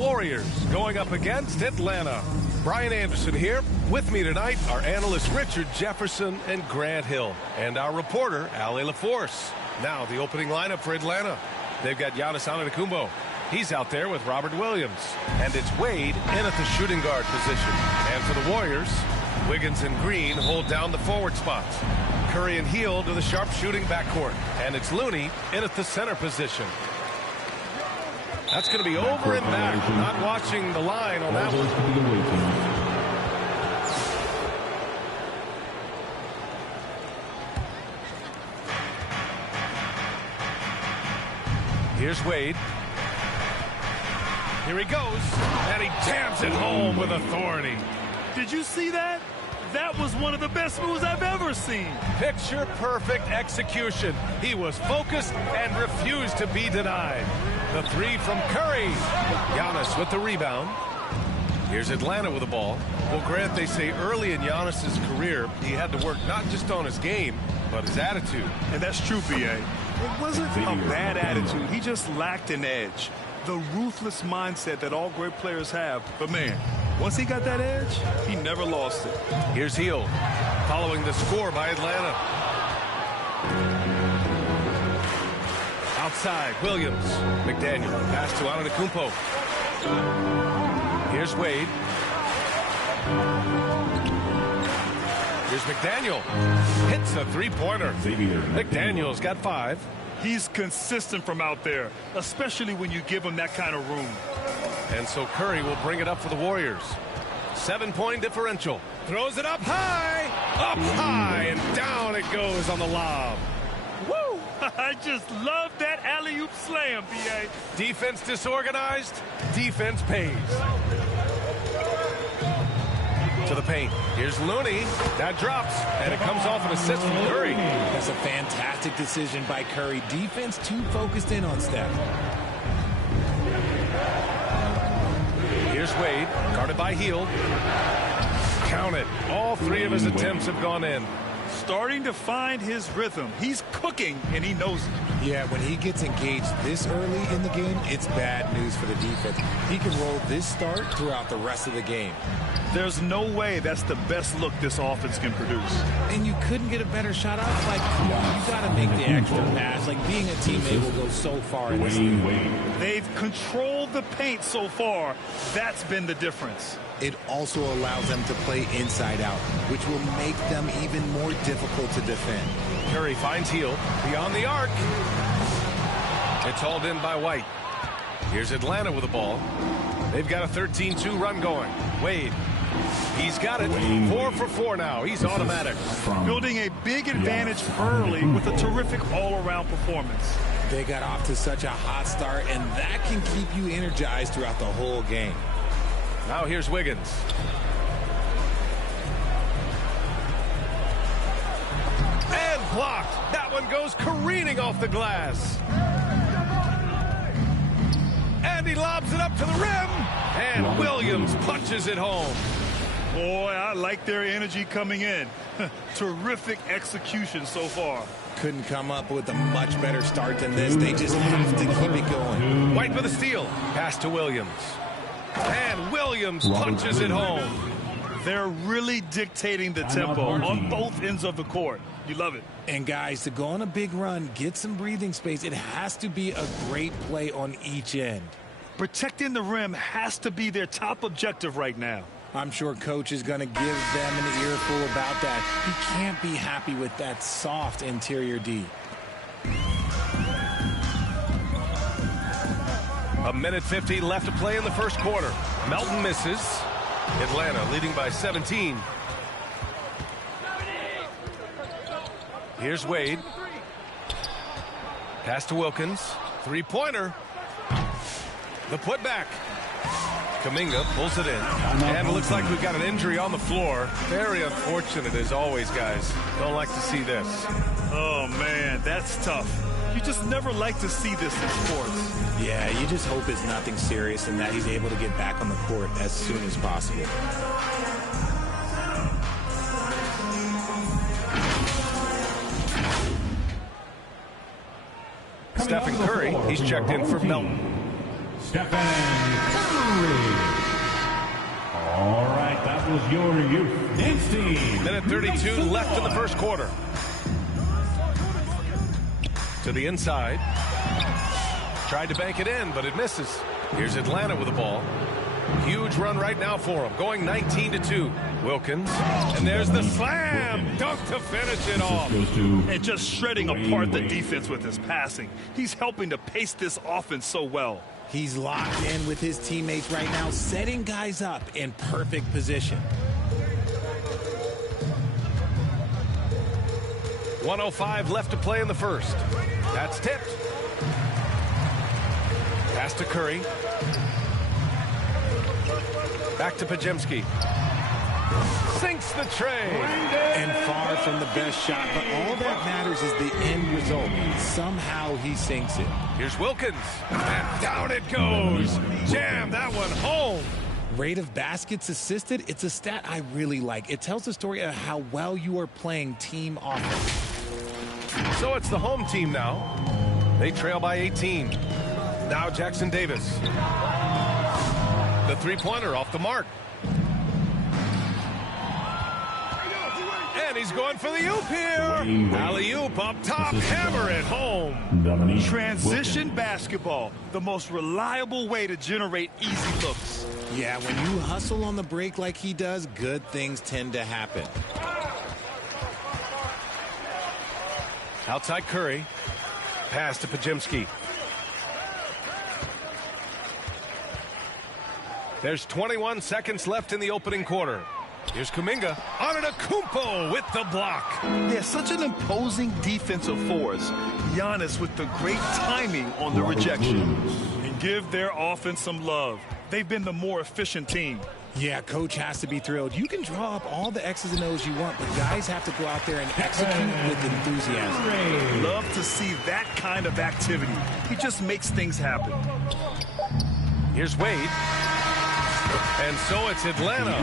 Warriors going up against Atlanta. Brian Anderson here. With me tonight are analysts Richard Jefferson and Grant Hill, and our reporter Ali LaForce. Now the opening lineup for Atlanta. They've got Giannis Antetokounmpo. He's out there with Robert Williams, and it's Wade in at the shooting guard position. And for the Warriors, Wiggins and Green hold down the forward spots. Curry and Hield to the sharpshooting backcourt, and it's Looney in at the center position. That's going to be over and back. Not watching the line on that one. Here's Wade. Here he goes, and he jams it home with authority. Did you see that? That was one of the best moves I've ever seen. Picture-perfect execution. He was focused and refused to be denied. The three from Curry. Giannis with the rebound. Here's Atlanta with the ball. Well, Grant, they say early in Giannis's career, he had to work not just on his game, but his attitude. And that's true, B.A. It wasn't a bad attitude. He just lacked an edge. The ruthless mindset that all great players have. But, man, once he got that edge, he never lost it. Here's Hield following the score by Atlanta. Outside, Williams. McDaniel, pass to Antetokounmpo. Here's Wade. Here's McDaniel. Hits a three-pointer. McDaniel's got 5. He's consistent from out there, especially when you give him that kind of room. And so Curry will bring it up for the Warriors. 7-point differential. Throws it up high, and down it goes on the lob. Woo! I just love that alley-oop slam, B.A. Defense disorganized, defense pays. To the paint. Here's Looney. That drops, and it comes off an assist from Curry. That's a fantastic decision by Curry. Defense too focused in on Steph. Here's Wade, guarded by Hield. Count it. All 3 of his attempts have gone in. Starting to find his rhythm. He's cooking, and he knows it. Yeah, when he gets engaged this early in the game, it's bad news for the defense. He can roll this start throughout the rest of the game. There's no way that's the best look this offense can produce. And you couldn't get a better shot off? Like, come on, you got to make the extra pass. Like, being a teammate will go so far in this league. They've controlled the paint so far. That's been the difference. It also allows them to play inside out, which will make them even more difficult to defend. Curry finds Hield beyond the arc. It's hauled in by White. Here's Atlanta with the ball. They've got a 13-2 run going. Wade. He's got it. 4 for 4 now. He's automatic. Building a big advantage early with a terrific all-around performance. They got off to such a hot start, and that can keep you energized throughout the whole game. Now here's Wiggins. And blocked. That one goes careening off the glass. And he lobs it up to the rim. And Williams punches it home. Boy, I like their energy coming in. Terrific execution so far. Couldn't come up with a much better start than this. They just have to keep it going. White with a steal. Pass to Williams. And Williams punches it home. They're really dictating the tempo on both ends of the court. You love it. And guys, to go on a big run, get some breathing space, it has to be a great play on each end. Protecting the rim has to be their top objective right now. I'm sure Coach is going to give them an earful about that. He can't be happy with that soft interior D. A minute 50 left to play in the first quarter. Melton misses. Atlanta leading by 17. Here's Wade. Pass to Wilkins. Three-pointer. The putback. Kuminga pulls it in. And it looks like we've got an injury on the floor. Very unfortunate as always, guys. Don't like to see this. Oh, man, that's tough. You just never like to see this in sports. Yeah, you just hope it's nothing serious and that he's able to get back on the court as soon as possible. Stephen Curry, he's checked in for Melton. Stephen Curry. All right, that was your youth dance team. Minute 32 left in the first quarter. To the inside. Tried to bank it in, but it misses. Here's Atlanta with the ball. Huge run right now for them, going 19-2. Wilkins, and there's the slam dunk to finish it off. And just shredding apart the defense with his passing. He's helping to pace this offense so well. He's locked in with his teammates right now, setting guys up in perfect position. 1:05 left to play in the first. That's tipped. Pass to Curry. Back to Pajemski. Sinks the tray. And far from the best shot, but all that matters is the end result. Somehow he sinks it. Here's Wilkins. And down it goes. Jam that one home. Rate of baskets assisted, it's a stat I really like. It tells the story of how well you are playing team offense. So it's the home team now. They trail by 18. Now Jackson Davis. The three-pointer off the mark. And he's going for the oop here. Alley-oop up top, hammer it home. Transition basketball, the most reliable way to generate easy looks. Yeah, when you hustle on the break like he does, good things tend to happen. Outside Curry. Pass to Pajemski. There's 21 seconds left in the opening quarter. Here's Kuminga. Antetokounmpo with the block. Yeah, such an imposing defensive force. Giannis with the great timing on the rejection. And give their offense some love. They've been the more efficient team. Yeah, coach has to be thrilled. You can draw up all the X's and O's you want, but guys have to go out there and execute with enthusiasm. Love to see that kind of activity. He just makes things happen. Here's Wade. And so it's Atlanta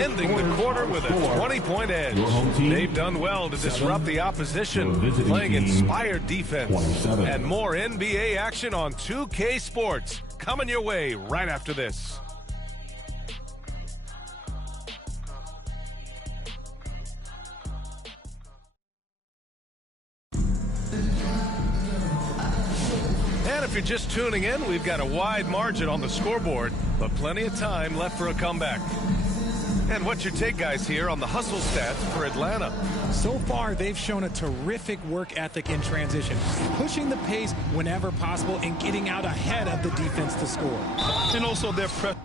ending the quarter with a 20-point edge. They've done well to disrupt the opposition, playing inspired defense. And more NBA action on 2K Sports coming your way right after this. And if you're just tuning in, we've got a wide margin on the scoreboard, but plenty of time left for a comeback. And what's your take, guys, here on the hustle stats for Atlanta? So far, they've shown a terrific work ethic in transition, pushing the pace whenever possible and getting out ahead of the defense to score. And also their pressure.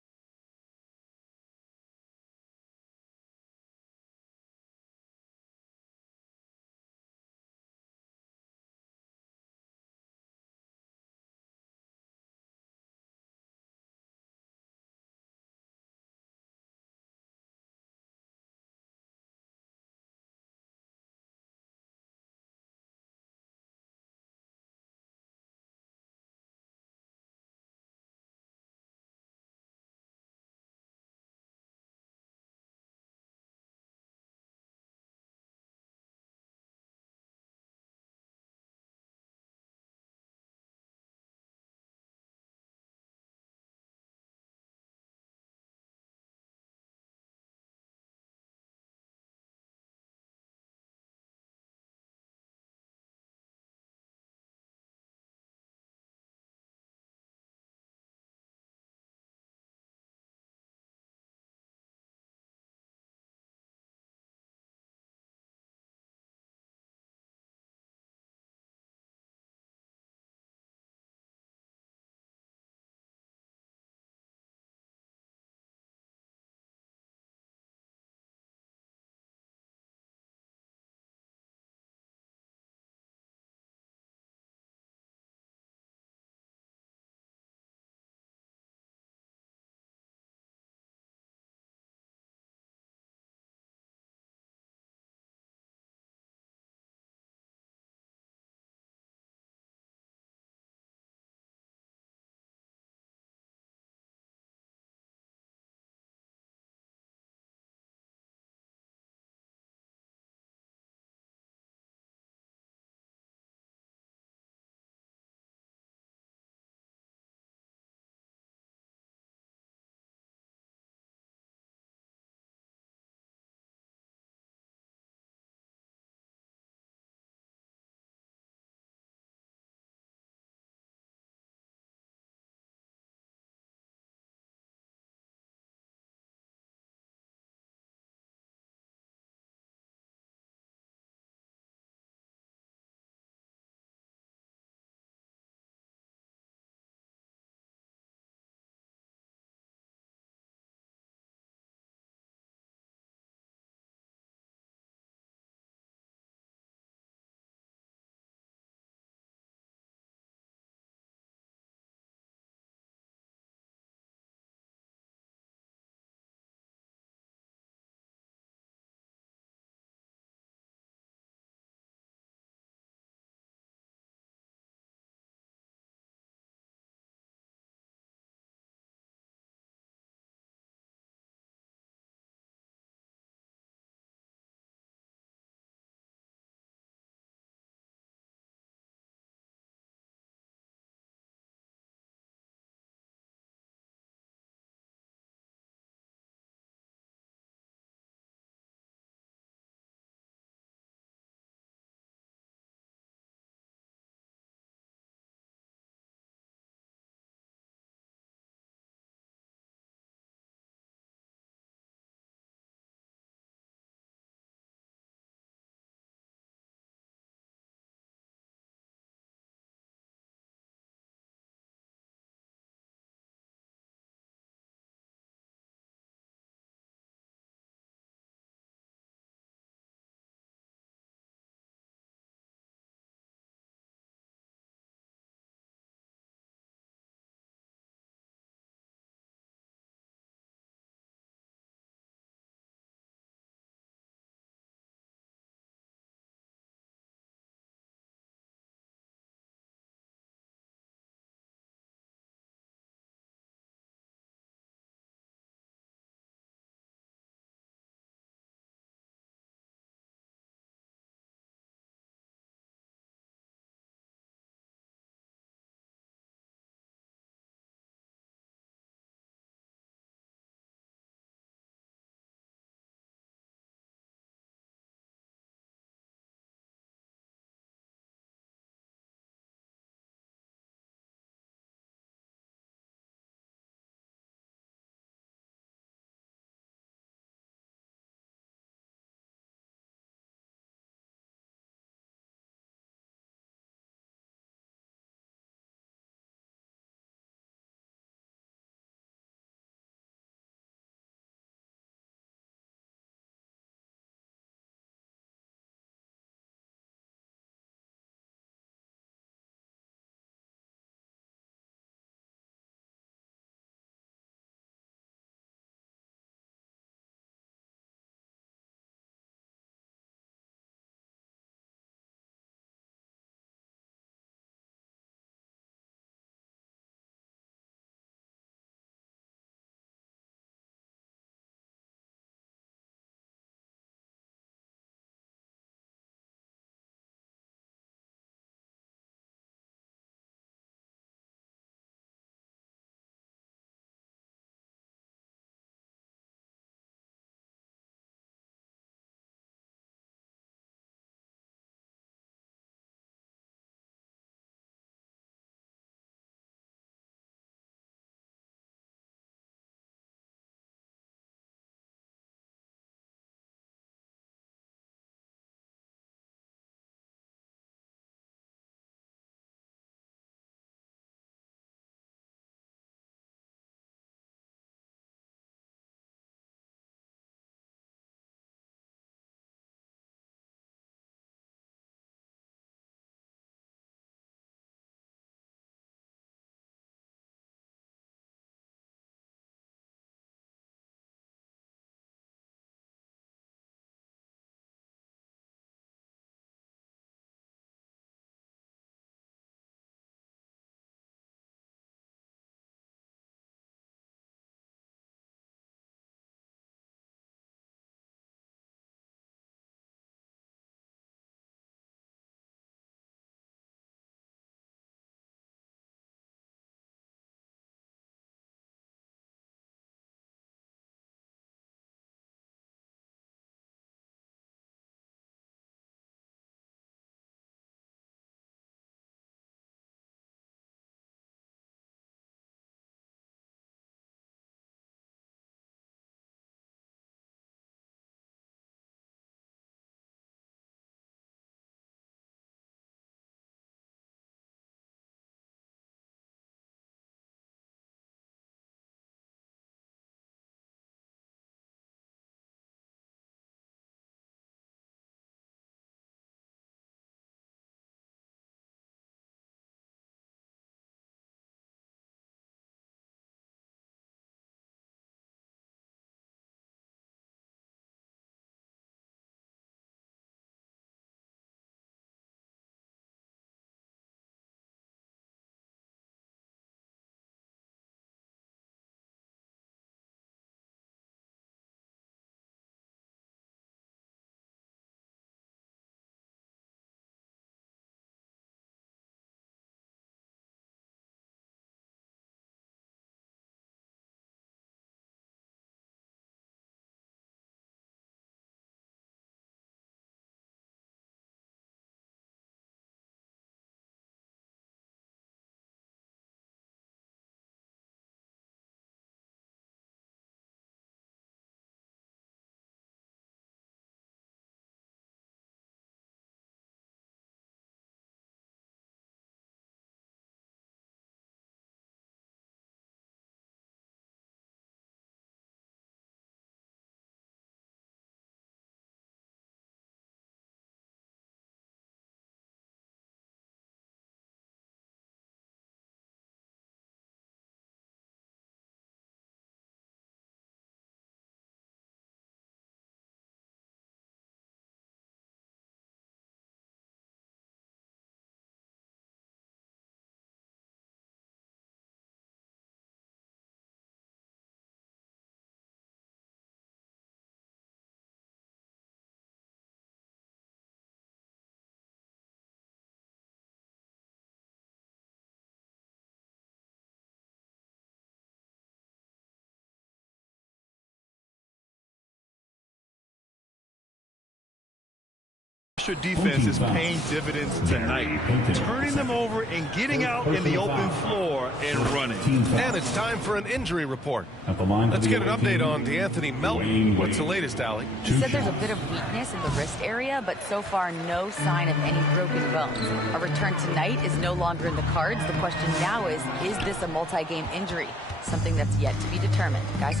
Extra defense is paying dividends tonight, turning them over and getting out in the open floor and running. And it's time for an injury report. Let's get an update on D'Anthony Melton. What's the latest, Allie? He said there's a bit of weakness in the wrist area, but so far no sign of any broken bones. A return tonight is no longer in the cards. The question now is this a multi-game injury? Something that's yet to be determined. Guys?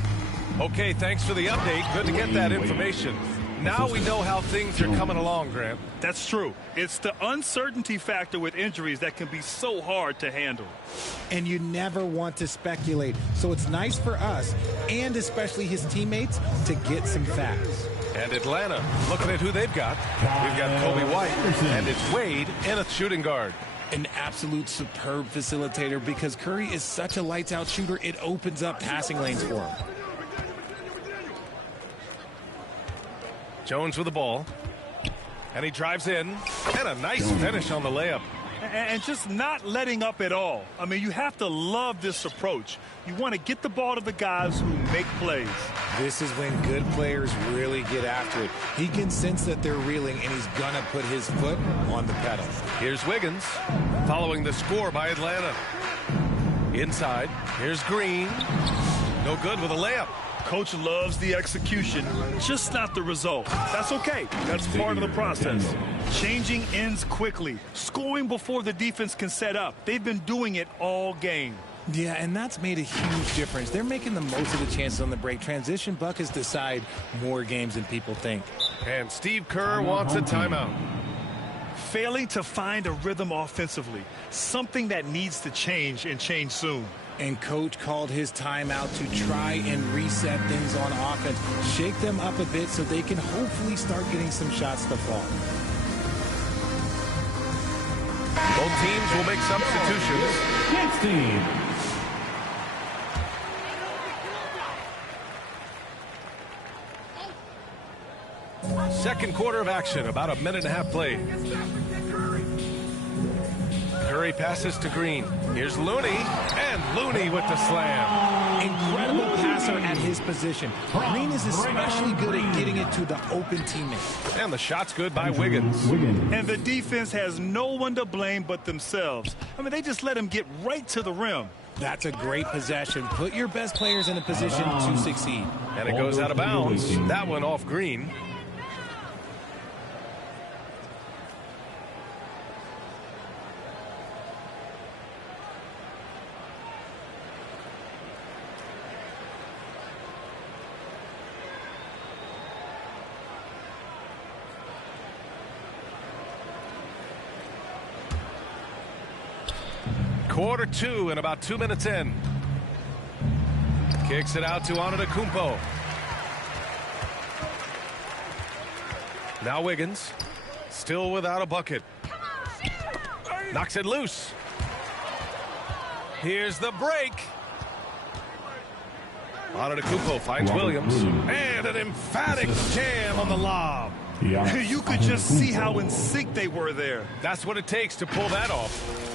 Okay, thanks for the update. Good to get that information. Now we know how things are coming along, Grant. That's true. It's the uncertainty factor with injuries that can be so hard to handle. And you never want to speculate. So it's nice for us, and especially his teammates, to get some facts. And Atlanta, looking at who they've got. We've got Kobe White, and it's Wade in a shooting guard. An absolute superb facilitator because Curry is such a lights-out shooter, it opens up passing lanes for him. Jones with the ball, and he drives in, and a nice finish on the layup. And just not letting up at all. I mean, you have to love this approach. You want to get the ball to the guys who make plays. This is when good players really get after it. He can sense that they're reeling, and he's going to put his foot on the pedal. Here's Wiggins, following the score by Atlanta. Inside, here's Green. No good with a layup. Coach loves the execution, just not the result. That's okay. That's part of the process. Changing ends quickly, scoring before the defense can set up. They've been doing it all game. Yeah, and that's made a huge difference. They're making the most of the chances on the break. Transition buckets decide more games than people think. And Steve Kerr wants a timeout. Failing to find a rhythm offensively, something that needs to change and change soon. And coach called his timeout to try and reset things on offense, shake them up a bit so they can hopefully start getting some shots to fall. Both teams will make substitutions. Next team. Second quarter of action, about a minute and a half played. Curry passes to Green. Here's Looney, and Looney with the slam. Incredible passer at his position. Green is especially good at getting it to the open teammate. And the shot's good by Wiggins. And the defense has no one to blame but themselves. I mean, they just let him get right to the rim. That's a great possession. Put your best players in a position to succeed. And it goes out of bounds. That one off Green. Quarter two and about 2 minutes in. Kicks it out to Antetokounmpo. Now Wiggins. Still without a bucket. Knocks it loose. Here's the break. Antetokounmpo finds Williams. And an emphatic jam on the lob. You could just see how in sync they were there. That's what it takes to pull that off.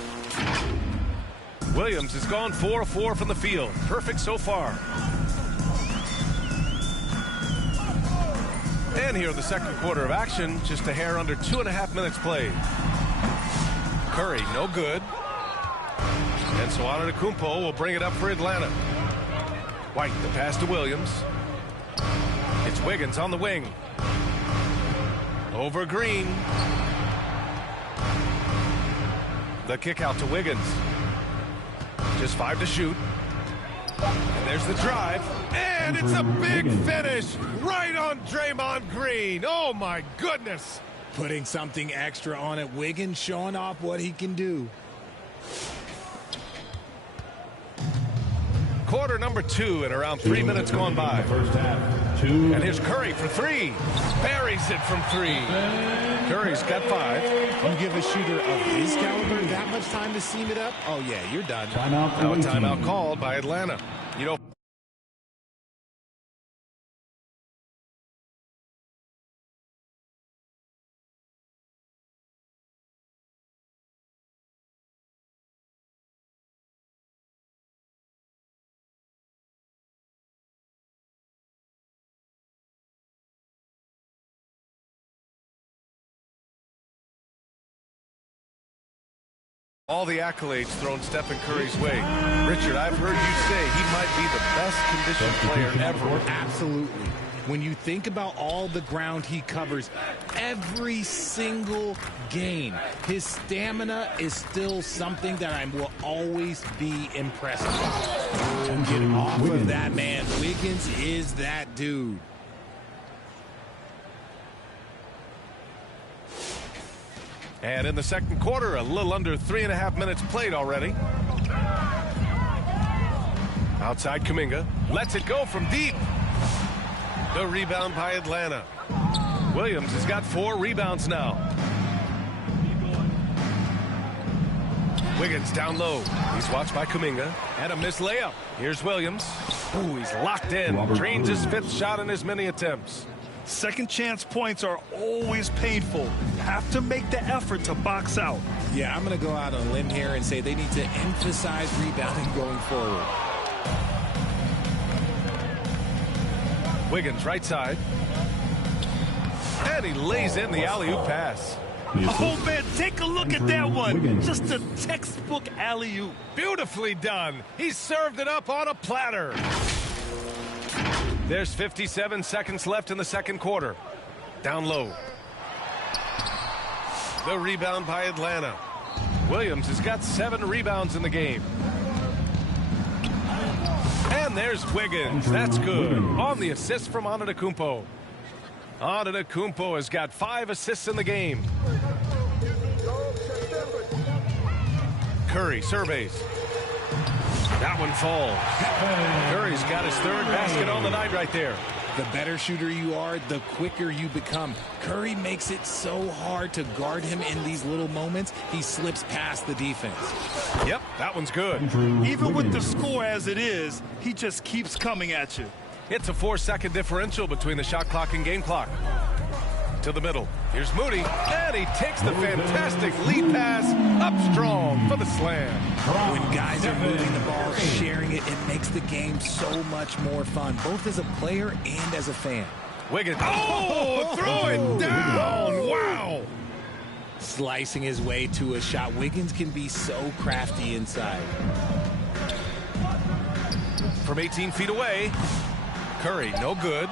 Williams has gone 4 of 4 from the field. Perfect so far. And here in the second quarter of action, just a hair under 2.5 minutes played. Curry, no good. And so Antetokounmpo will bring it up for Atlanta. White, the pass to Williams. It's Wiggins on the wing. Over Green. The kick out to Wiggins. Just 5 to shoot. And there's the drive. And it's a big finish right on Draymond Green. Oh, my goodness. Putting something extra on it. Wiggins showing off what he can do. Quarter number 2 and around 3 minutes gone by. First half. 2. And here's Curry for 3. Buries it from 3. Curry's got 5. You give a shooter of his caliber that much time to seam it up? Oh, yeah, you're done. Timeout. Now a timeout called by Atlanta. You know, All the accolades thrown Stephen Curry's way. Richard, I've heard you say he might be the best conditioned player ever. Absolutely. When you think about all the ground he covers every single game, his stamina is still something that I will always be impressed with. Oh, get off of that, man. Wiggins is that dude. And in the second quarter, a little under 3.5 minutes played already. Outside Kuminga. Lets it go from deep. The rebound by Atlanta. Williams has got 4 rebounds now. Wiggins down low. He's watched by Kuminga. And a missed layup. Here's Williams. Ooh, he's locked in. Drains his 5th shot in as many attempts. Second chance points are always painful. Have to make the effort to box out. Yeah, I'm going to go out on a limb here and say they need to emphasize rebounding going forward. Wiggins right side. And he lays in the alley-oop pass. Oh, man, take a look at that one. Just a textbook alley-oop. Beautifully done. He served it up on a platter. There's 57 seconds left in the second quarter. Down low. The rebound by Atlanta. Williams has got 7 rebounds in the game. And there's Wiggins. That's good. On the assist from Antetokounmpo. Antetokounmpo has got 5 assists in the game. Curry surveys. That one falls. Curry's got his 3rd basket on the night right there. The better shooter you are, the quicker you become. Curry makes it so hard to guard him in these little moments. He slips past the defense. Yep, that one's good. Even with the score as it is, he just keeps coming at you. It's a 4-second differential between the shot clock and game clock. To the middle. Here's Moody. And he takes the fantastic lead pass up strong for the slam. When guys are moving the ball, sharing it, it makes the game so much more fun, both as a player and as a fan. Wiggins. Oh, throw it down. Wow. Slicing his way to a shot. Wiggins can be so crafty inside. From 18 feet away. Curry, no good.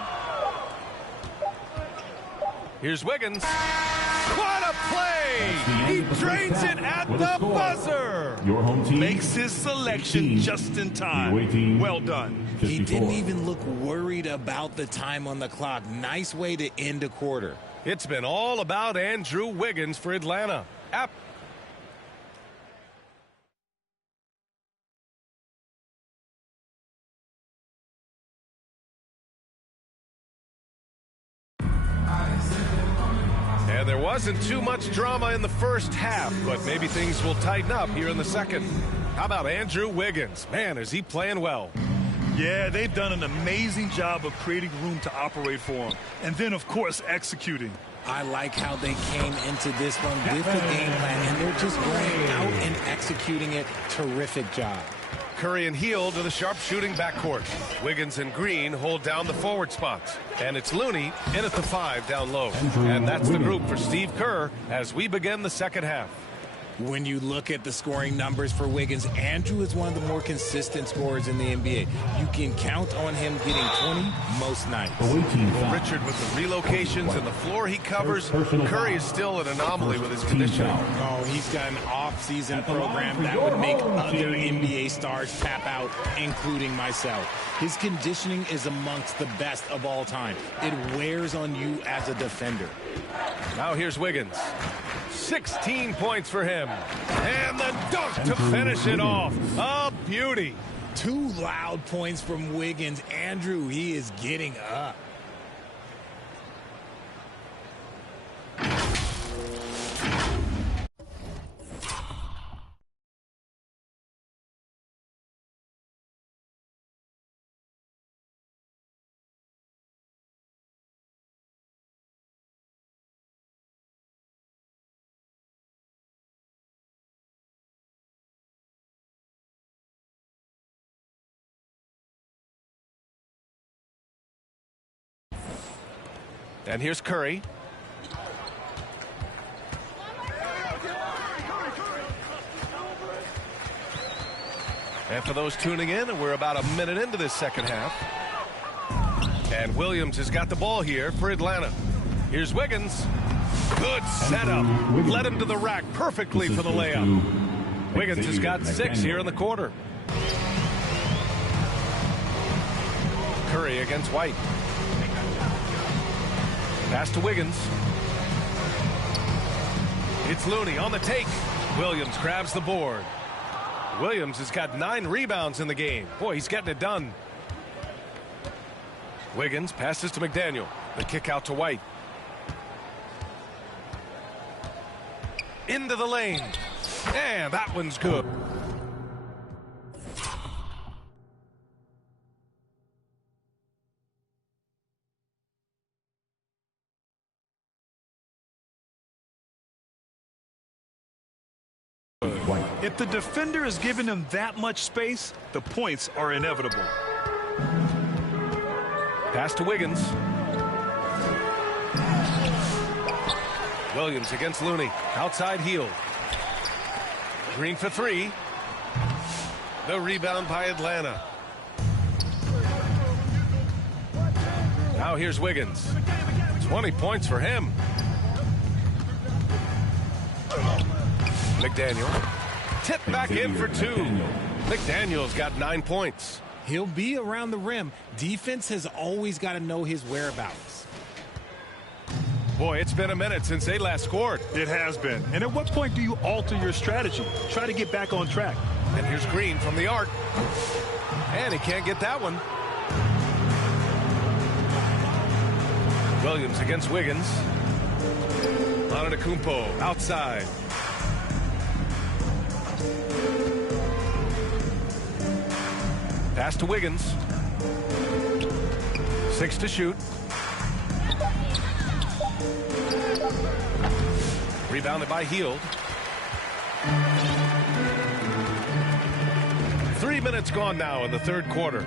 Here's Wiggins. What a play! He drains it at the buzzer. Your home team makes his selection just in time. Well done. 54. He didn't even look worried about the time on the clock. Nice way to end a quarter. It's been all about Andrew Wiggins for Atlanta. And there wasn't too much drama in the first half, but maybe things will tighten up here in the second. How about Andrew Wiggins? Man, is he playing well. Yeah, they've done an amazing job of creating room to operate for him. And then, of course, executing. I like how they came into this one with the game plan, and they're just going out and executing it. Terrific job. Curry and Hield to the sharp-shooting backcourt. Wiggins and Green hold down the forward spots. And it's Looney in at the 5 down low. And that's the group for Steve Kerr as we begin the second half. When you look at the scoring numbers for Wiggins, Andrew is one of the more consistent scorers in the NBA. You can count on him getting 20 most nights. Well, Richard, with the relocations and the floor he covers, Curry is still an anomaly with his conditioning. Oh, he's got an off-season program that would make other NBA stars tap out, including myself. His conditioning is amongst the best of all time. It wears on you as a defender. Now here's Wiggins. 16 points for him. And the dunk to finish it off. A beauty. 2 loud points from Wiggins. Andrew, he is getting up. And here's Curry. And for those tuning in, we're about a minute into this second half. And Williams has got the ball here for Atlanta. Here's Wiggins. Good setup. Led him to the rack perfectly for the layup. Wiggins has got 6 here in the quarter. Curry against White. Pass to Wiggins. It's Looney on the take. Williams grabs the board. Williams has got 9 rebounds in the game. Boy, he's getting it done. Wiggins passes to McDaniel. The kick out to White. Into the lane. And that one's good. If the defender is giving him that much space, the points are inevitable. Pass to Wiggins. Williams against Looney. Outside heel. Green for 3. The rebound by Atlanta. Now here's Wiggins. 20 points for him. McDaniel. Tip back in for 2. McDaniel's got 9 points. He'll be around the rim. Defense has always got to know his whereabouts. Boy, it's been a minute since they last scored. It has been. And at what point do you alter your strategy? Try to get back on track. And here's Green from the arc. And he can't get that one. Williams against Wiggins. Antetokounmpo outside. Pass to Wiggins. 6 to shoot. Rebounded by Hield. 3 minutes gone now in the third quarter.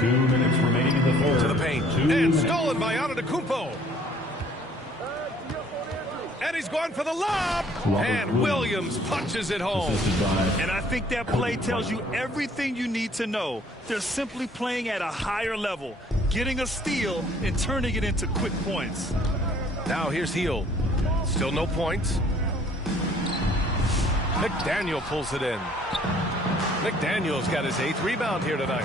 2 minutes remaining in the third. To the paint. And stolen by Antetokounmpo. And he's going for the lob. And Williams punches it home. And I think that play tells you everything you need to know. They're simply playing at a higher level, getting a steal and turning it into quick points. Now here's Hield. Still no points. McDaniel pulls it in. McDaniel's got his 8th rebound here tonight.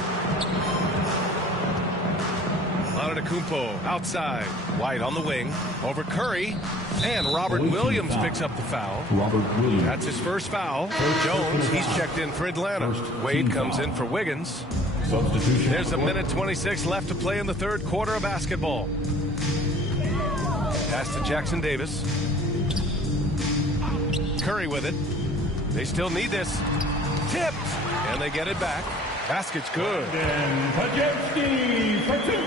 Antetokounmpo outside. White on the wing. Over Curry. And Robert Williams picks up the foul. That's his first foul. Jones, he's checked in for Atlanta. Wade comes in for Wiggins. There's a minute 26 left to play in the third quarter of basketball. Pass to Jackson Davis. Curry with it. They still need this. Tipped. And they get it back. Basket's good. And Pajewski for 2.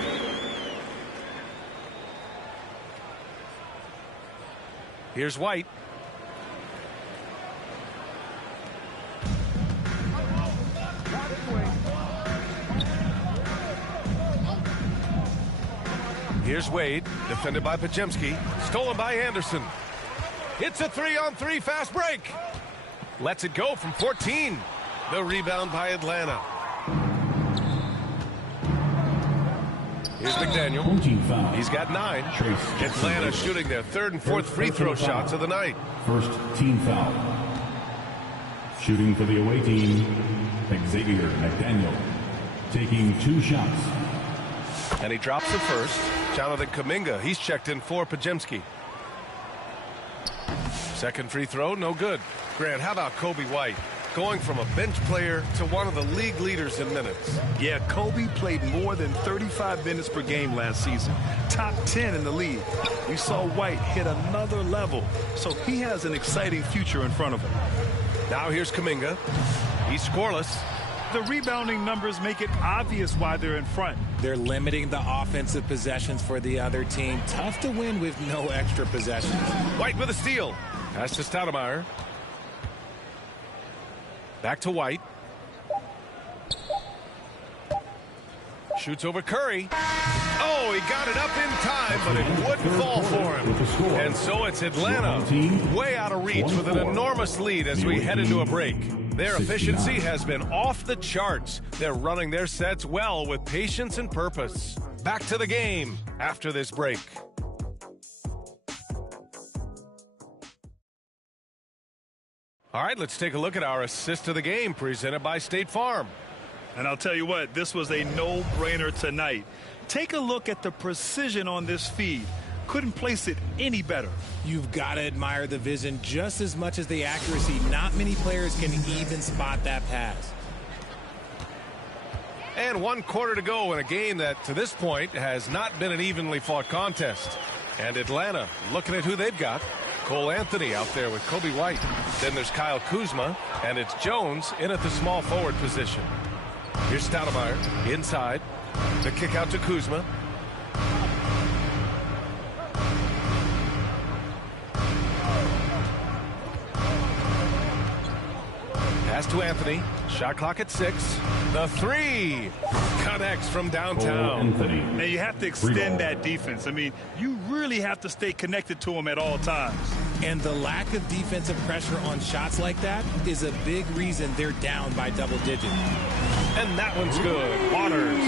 Here's White. Here's Wade, defended by Pajemski, stolen by Anderson. It's a 3-on-3 fast break. Lets it go from 14. The rebound by Atlanta. Here's McDaniel. He's got 9. Atlanta shooting their 3rd and 4th free throw shots of the night. First team foul. Shooting for the away team, Xavier McDaniel. Taking 2 shots. And he drops the first. Jonathan Kuminga, he's checked in for Pajemski. Second free throw, no good. Grant, how about Kobe White? Going from a bench player to one of the league leaders in minutes. Yeah, Kobe played more than 35 minutes per game last season. Top 10 in the league. We saw White hit another level, so he has an exciting future in front of him. Now here's Kuminga. He's scoreless. The rebounding numbers make it obvious why they're in front. They're limiting the offensive possessions for the other team. Tough to win with no extra possessions. White with a steal. Pass to Stoudemire. Back to White. Shoots over Curry. Oh, Oh, he got it up in time, but it wouldn't fall for him. And so it's Atlanta way out of reach with an enormous lead as we head into a break. Their efficiency has been off the charts. They're running their sets well with patience and purpose. Back to the game after this break. All right, let's take a look at our assist of the game presented by State Farm. And I'll tell you what, this was a no-brainer tonight. Take a look at the precision on this feed. Couldn't place it any better. You've got to admire the vision just as much as the accuracy. Not many players can even spot that pass. And 1 quarter to go in a game that, to this point, has not been an evenly fought contest. And Atlanta looking at who they've got. Cole Anthony out there with Kobe White. Then there's Kyle Kuzma, and it's Jones in at the small forward position. Here's Stoudemire inside. The kick out to Kuzma. Pass to Anthony. Shot clock at 6. The 3 connects from downtown. Now you have to extend that defense. I mean, you really have to stay connected to him at all times. And the lack of defensive pressure on shots like that is a big reason they're down by double digits. And that one's good. Waters.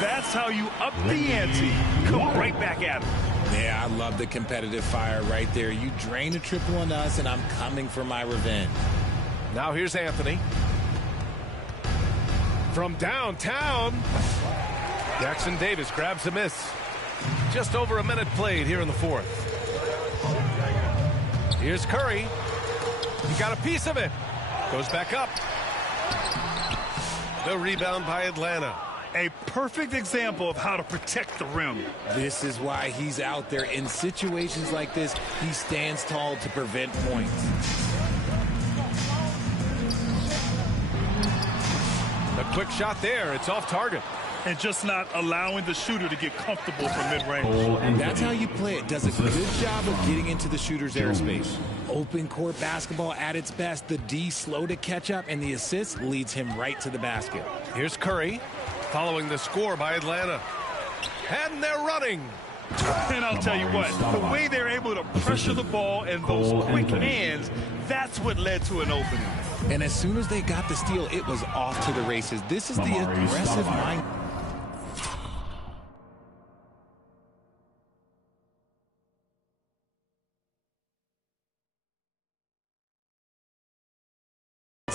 That's how you up the ante. Come right back at him. Yeah, I love the competitive fire right there. You drain a triple on us, and I'm coming for my revenge. Now here's Anthony. From downtown, Jackson Davis grabs a miss. Just over a minute played here in the 4th. Here's Curry. He got a piece of it. Goes back up. The rebound by Atlanta. A perfect example of how to protect the rim. This is why he's out there. In situations like this, he stands tall to prevent points. A quick shot there. It's off target. And just not allowing the shooter to get comfortable from mid-range. That's how you play it. Does a good job of getting into the shooter's airspace. Open court basketball at its best. The D slow to catch up, and the assist leads him right to the basket. Here's Curry following the score by Atlanta. And they're running. And I'll tell you what, the way they're able to pressure the ball and those quick hands, that's what led to an opening. And as soon as they got the steal, it was off to the races. This is the aggressive mind.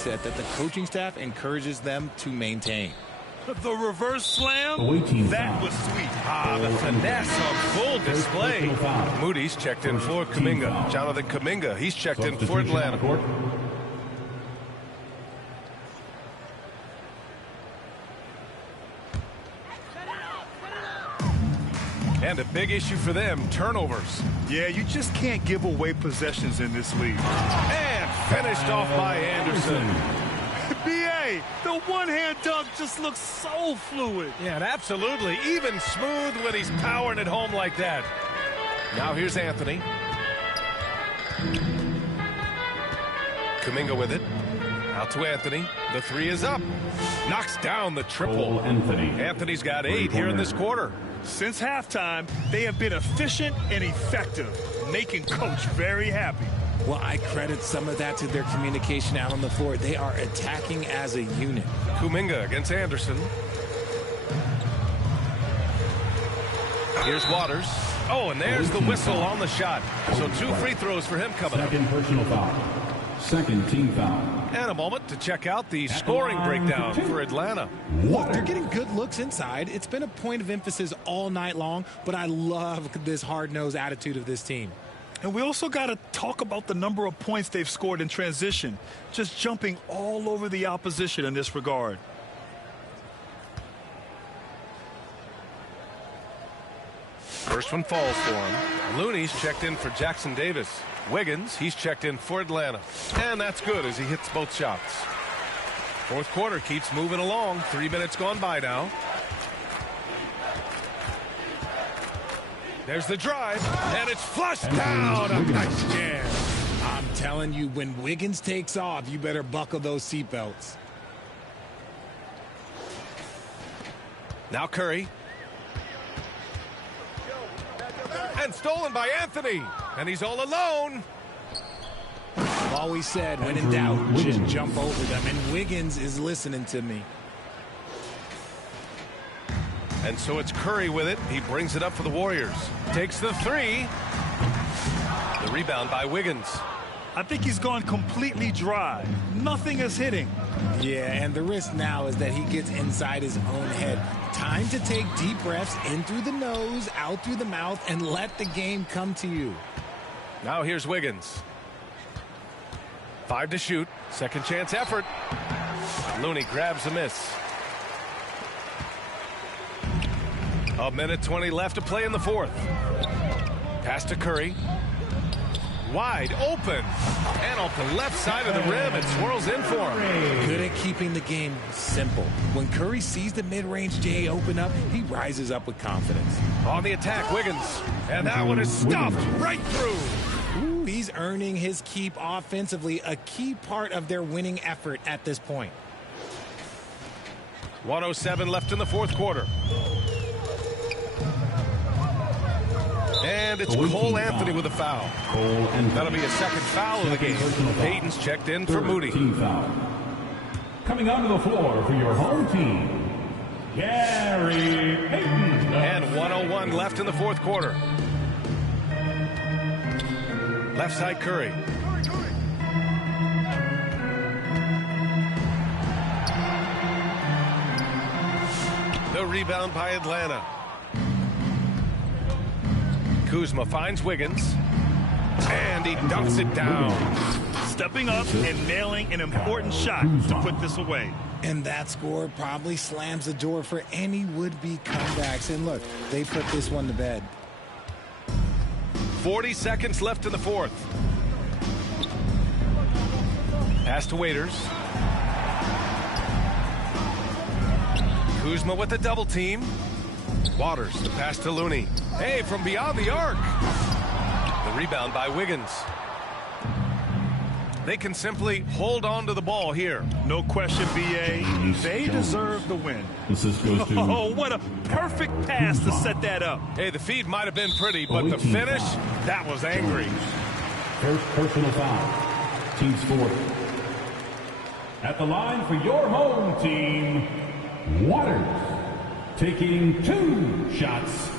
That the coaching staff encourages them to maintain. The reverse slam, that was sweet. The finesse on full display. Moody's checked in for Kuminga. Jonathan Kuminga, he's checked in for Atlanta. And a big issue for them, turnovers. Yeah, you just can't give away possessions in this league. And finished off by Anderson. B.A., the one-hand dunk just looks so fluid. Yeah, and absolutely. Even smooth when he's powering it home like that. Now here's Anthony. Kuminga with it. Out to Anthony. The 3 is up. Knocks down the triple. Anthony's got 8 here in this quarter. Since halftime, they have been efficient and effective, making Coach very happy. Well, I credit some of that to their communication out on the floor. They are attacking as a unit. Kuminga against Anderson. Here's Waters. Oh, and there's the whistle on the shot. So 2 free throws for him coming up. Second personal foul. Second team foul. And a moment to check out the scoring breakdown for Atlanta. Look, they're getting good looks inside. It's been a point of emphasis all night long, but I love this hard-nosed attitude of this team. And we also got to talk about the number of points they've scored in transition, just jumping all over the opposition in this regard. First one falls for him. Looney's checked in for Jackson Davis. Wiggins, he's checked in for Atlanta. And that's good as he hits both shots. 4th quarter keeps moving along. 3 minutes gone by now. There's the drive, and it's flushed down. A nice jam. I'm telling you, when Wiggins takes off, you better buckle those seatbelts. Now Curry. And stolen by Anthony. And he's all alone. I've always said, when in doubt, just jump over them. And Wiggins is listening to me. And so it's Curry with it. He brings it up for the Warriors. Takes the three. The rebound by Wiggins. I think he's gone completely dry. Nothing is hitting. Yeah, and the risk now is that he gets inside his own head. Time to take deep breaths in through the nose, out through the mouth, and let the game come to you. Now here's Wiggins. 5 to shoot. Second chance effort. Looney grabs a miss. A minute 20 left to play in the fourth. Pass to Curry. Wide open. And off the left side of the rim, it swirls in for him. Good at keeping the game simple. When Curry sees the mid-range J open up, he rises up with confidence. On the attack, Wiggins. And that one is stuffed right through. Ooh, he's earning his keep offensively, a key part of their winning effort at this point. 1:07 left in the fourth quarter. And it's Cole Anthony with a foul. That'll be a second foul of the game. Payton's checked in for Moody. Team foul. Coming onto the floor for your home team, Gary Payton. And 1:01 left in the fourth quarter. Left side Curry. The rebound by Atlanta. Kuzma finds Wiggins. And he dunks it down. Stepping up and nailing an important shot to put this away. And that score probably slams the door for any would-be comebacks. And look, they put this one to bed. 40 seconds left in the fourth. Pass to Waiters. Kuzma with the double team. Waters, the pass to Looney. Hey, from beyond the arc. The rebound by Wiggins. They can simply hold on to the ball here. No question, B.A. They deserve the win. Oh, what a perfect pass to set that up. Hey, the feed might have been pretty, but the finish, that was angry. First personal foul. Team fourth. At the line for your home team, Waters. Taking 2 shots.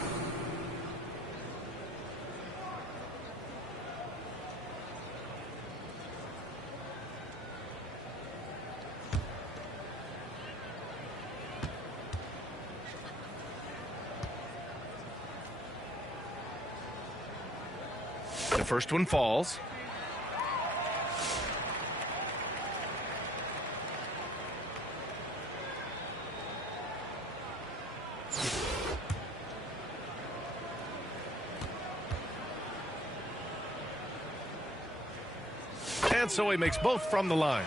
The first one falls. And so he makes both from the line.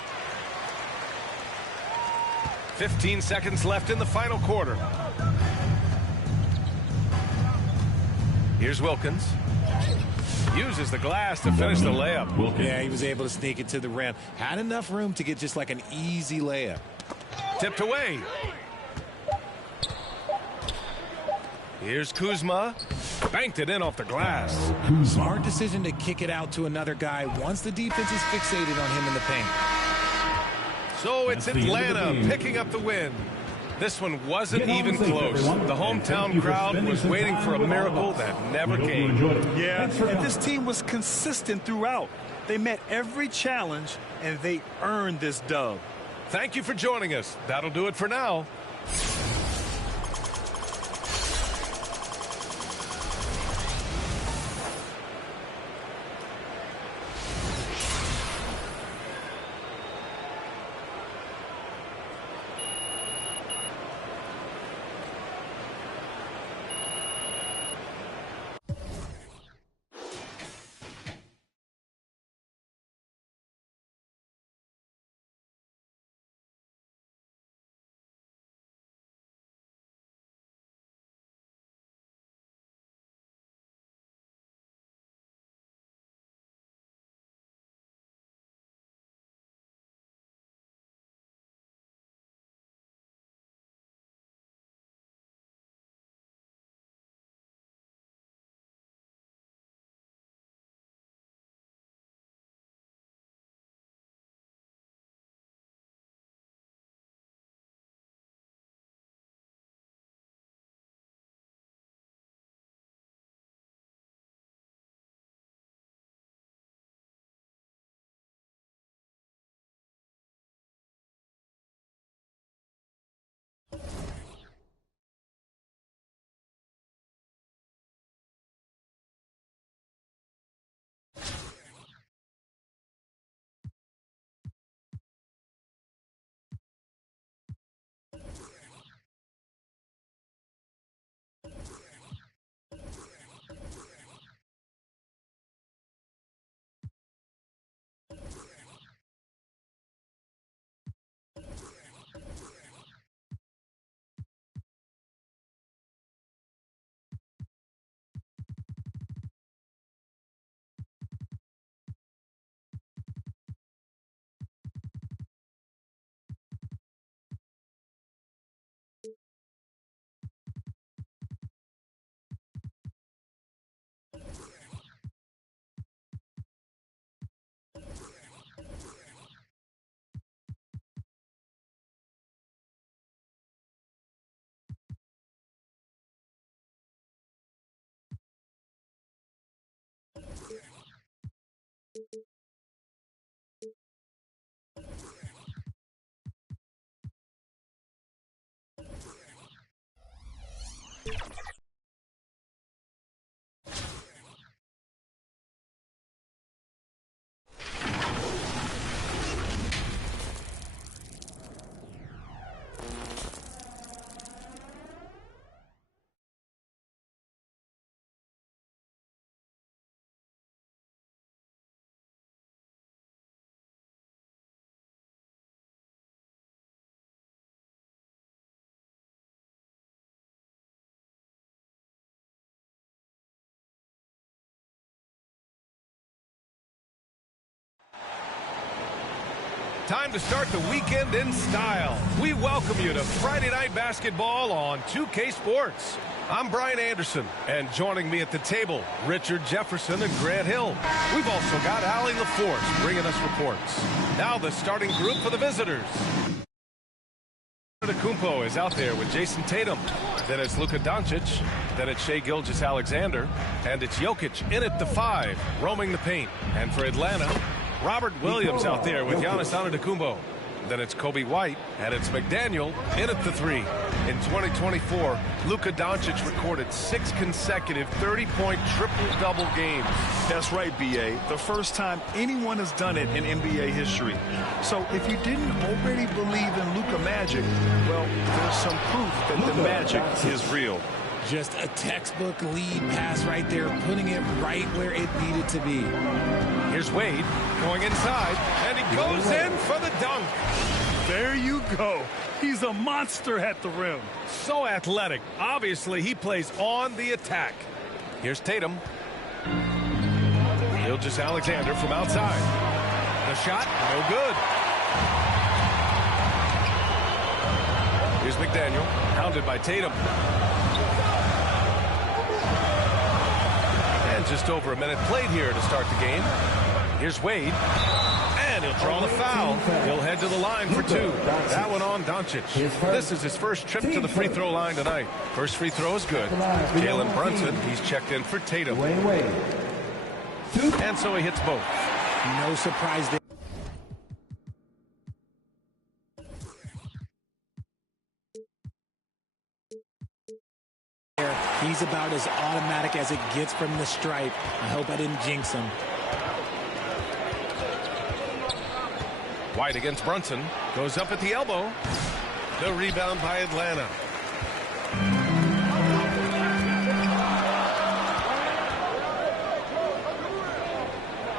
15 seconds left in the final quarter. Here's Wilkins. Uses the glass to finish the layup. Yeah, he was able to sneak it to the rim. Had enough room to get just like an easy layup. Tipped away. Here's Kuzma. Banked it in off the glass. Smart decision to kick it out to another guy once the defense is fixated on him in the paint. So it's Atlanta picking up the win. This one wasn't even close. The hometown crowd was waiting for a miracle that never came. Yeah, and this team was consistent throughout. They met every challenge, and they earned this dub. Thank you for joining us. That'll do it for now. Time to start the weekend in style. We welcome you to Friday Night Basketball on 2K Sports. I'm Brian Anderson, and joining me at the table, Richard Jefferson and Grant Hill. We've also got Allie LaForce bringing us reports. Now the starting group for the visitors. Antetokounmpo is out there with Jason Tatum. Then it's Luka Doncic. Then it's Shai Gilgeous-Alexander. And it's Jokic in at the 5, roaming the paint. And for Atlanta, Robert Williams out there with Giannis Antetokounmpo. Then it's Kobe White, and it's McDaniel in at the 3. In 2024, Luka Doncic recorded 6 consecutive 30-point triple-double games. That's right, B.A. The first time anyone has done it in NBA history. So if you didn't already believe in Luka magic, well, there's some proof that the magic is real. Just a textbook lead pass right there, putting it right where it needed to be. Here's Wade going inside, and he goes in for the dunk. There you go. He's a monster at the rim. So athletic. Obviously, he plays on the attack. Here's Tatum. Gilgeous-Alexander from outside. The shot, no good. Here's McDaniel, pounded by Tatum. And just over a minute played here to start the game. Here's Wade. And he'll draw the foul. He'll head to the line for 2. That one on Doncic. This is his first trip to the free throw line tonight. First free throw is good. Jalen Brunson, he's checked in for Tatum. And so he hits both. No surprise there. He's about as automatic as it gets from the stripe. I hope I didn't jinx him. White against Brunson. Goes up at the elbow. The rebound by Atlanta.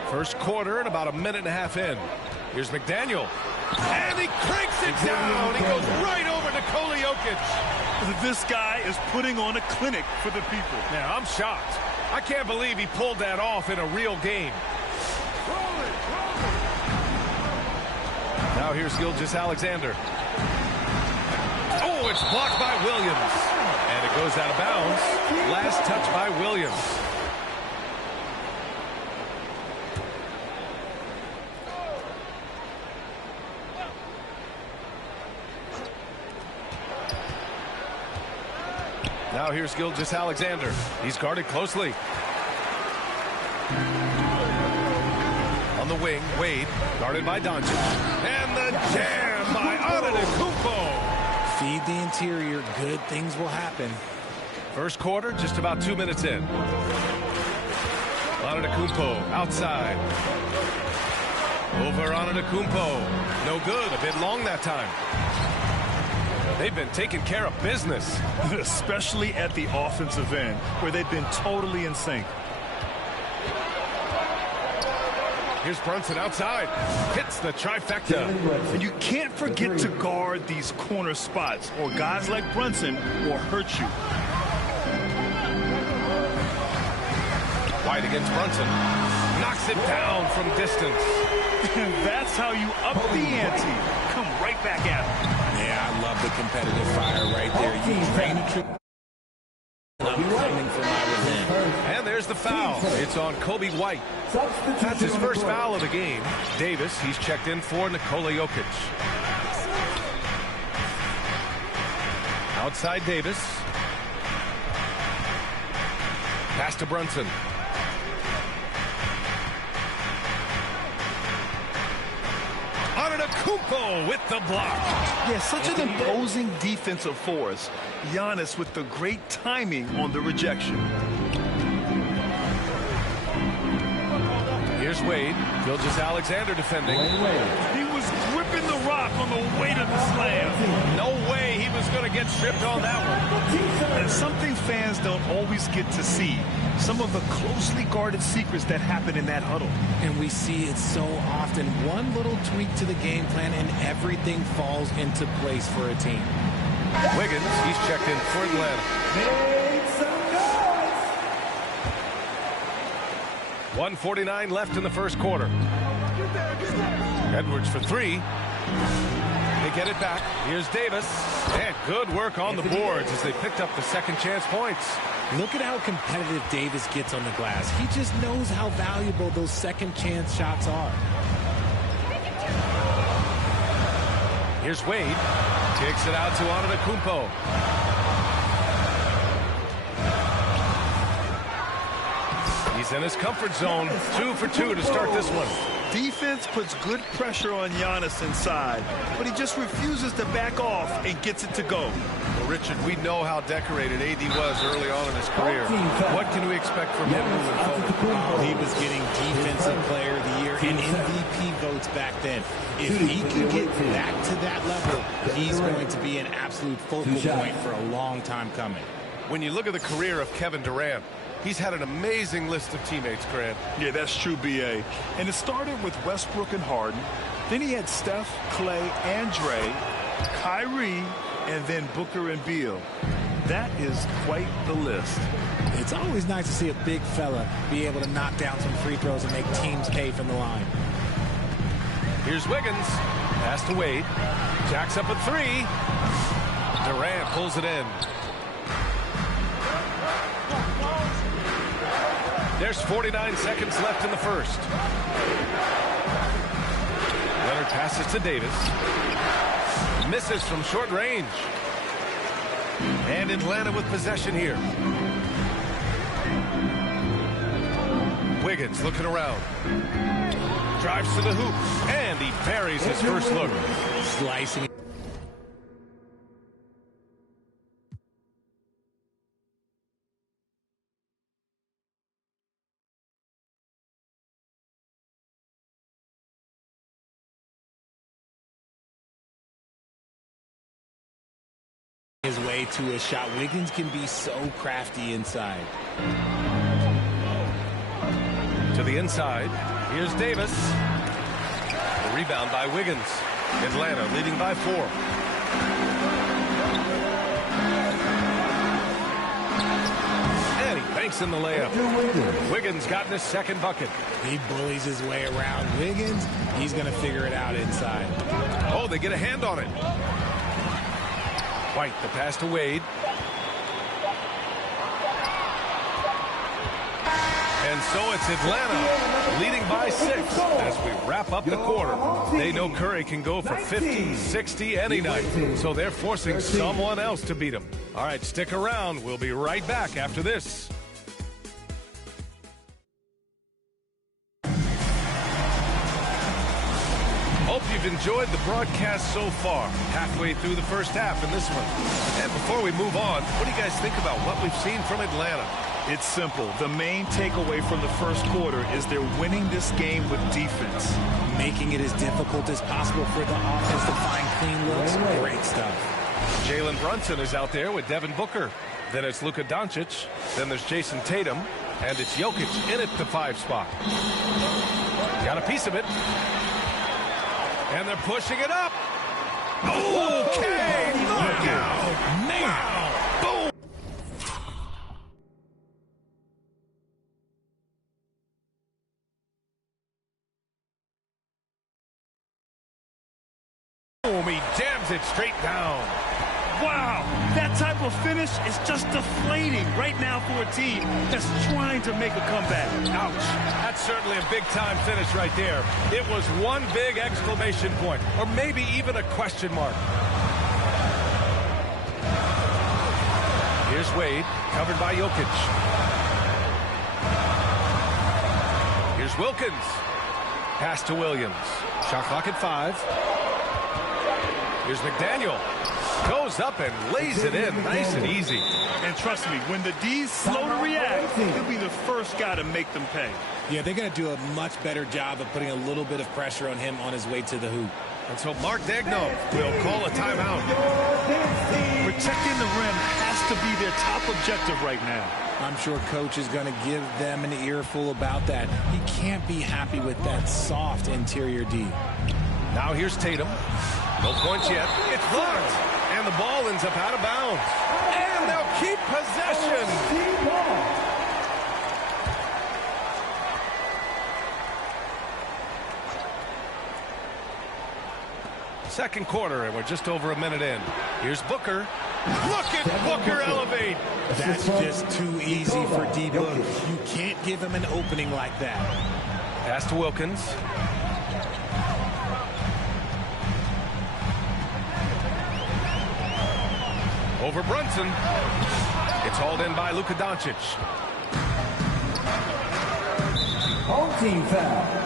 First quarter and about a minute and a half in. Here's McDaniel. And he cranks it down. He goes right over to Nikola Jokic. This guy is putting on a clinic for the people. Now, I'm shocked. I can't believe he pulled that off in a real game. Now here's Gilgeous-Alexander. Oh, it's blocked by Williams. And it goes out of bounds. Last touch by Williams. Now here's Gilgeous-Alexander. He's guarded closely. On the wing, Wade, guarded by Doncic. And the jam by Antetokounmpo. Feed the interior. Good things will happen. First quarter, just about 2 minutes in. Antetokounmpo outside. Over Antetokounmpo. No good. A bit long that time. They've been taking care of business. Especially at the offensive end, where they've been totally in sync. Here's Brunson outside. Hits the trifecta. And you can't forget to guard these corner spots, or guys like Brunson will hurt you. White against Brunson. Knocks it down from distance. And that's how you up the ante. Come right back at him. Yeah, I love the competitive fire right there. You train a trick. I'm coming for my revenge. And there's the foul. It's on Kobe White. That's his first foul of the game. Davis, he's checked in for Nikola Jokic. Outside Davis. Pass to Brunson. Antetokounmpo with the block. Yeah, such an imposing defensive force. Giannis with the great timing on the rejection. Here's Wade. Gilgeous-Alexander defending. He was gripping the rock on the weight of the slam. No way he was going to get stripped on that one. And something fans don't always get to see. Some of the closely guarded secrets that happen in that huddle. And we see it so often. One little tweak to the game plan and everything falls into place for a team. Wiggins, he's checked in for Atlanta. 1:49 left in the first quarter. Edwards for three. They get it back. Here's Davis. And good work on the boards as they picked up the second chance points. Look at how competitive Davis gets on the glass. He just knows how valuable those second chance shots are. Here's Wade. Takes it out to Antetokounmpo. He's in his comfort zone. 2 for 2 to start this one. Defense puts good pressure on Giannis inside, but he just refuses to back off and gets it to go. Well, Richard, we know how decorated AD was early on in his career. What can we expect from him moving forward? Oh, he was getting Defensive Player of the Year and MVP votes back then. If he can get back to that level, he's going to be an absolute focal point for a long time coming. When you look at the career of Kevin Durant, he's had an amazing list of teammates, Grant. Yeah, that's true, B.A. And it started with Westbrook and Harden. Then he had Steph, Clay, and Dre, Kyrie, and then Booker and Beal. That is quite the list. It's always nice to see a big fella be able to knock down some free throws and make teams pay from the line. Here's Wiggins. Pass to Wade. Jacks up a three. Durant pulls it in. There's 49 seconds left in the first. Leonard passes to Davis. Misses from short range. And Atlanta with possession here. Wiggins looking around. Drives to the hoop. And he buries his first look. Slicing. His way to a shot. Wiggins can be so crafty inside. To the inside. Here's Davis. The rebound by Wiggins. Atlanta leading by 4. And he banks in the layup. Wiggins got in his second bucket. He bullies his way around. Wiggins, he's going to figure it out inside. Oh, they get a hand on it. White, the pass to Wade. And so it's Atlanta leading by 6 as we wrap up the quarter. They know Curry can go for 50, 60 any night, so they're forcing someone else to beat him. All right, stick around. We'll be right back after this. Hope you've enjoyed the broadcast so far. Halfway through the first half in this one. And before we move on, what do you guys think about what we've seen from Atlanta? It's simple. The main takeaway from the first quarter is they're winning this game with defense. Making it as difficult as possible for the offense to find clean looks. Great stuff. Jalen Brunson is out there with Devin Booker. Then it's Luka Doncic. Then there's Jason Tatum. And it's Jokic in at the 5 spot. Got a piece of it. And they're pushing it up. Okay, look out. Wow. Boom. Boom, he jams it straight down. Wow, that type of finish is just deflating right now for a team that's trying to make a comeback. Ouch. That's certainly a big-time finish right there. It was one big exclamation point, or maybe even a question mark. Here's Wade, covered by Jokic. Here's Wilkins. Pass to Williams. Shot clock at 5. Here's McDaniel. Goes up and lays it in nice and easy. And trust me, when the D's slow to react, he'll be the first guy to make them pay. Yeah, they're going to do a much better job of putting a little bit of pressure on him on his way to the hoop. And so Mark Daigneault will call a timeout. Protecting the rim has to be their top objective right now. I'm sure coach is going to give them an earful about that. He can't be happy with that soft interior D. Now here's Tatum. No points yet. It's blocked. And the ball ends up out of bounds. And they'll keep possession. Second quarter, and we're just over a minute in. Here's Booker. Look at Booker elevate. That's just too easy for D-Book. You can't give him an opening like that. Pass to Wilkins. Over Brunson. It's hauled in by Luka Doncic. Home team foul.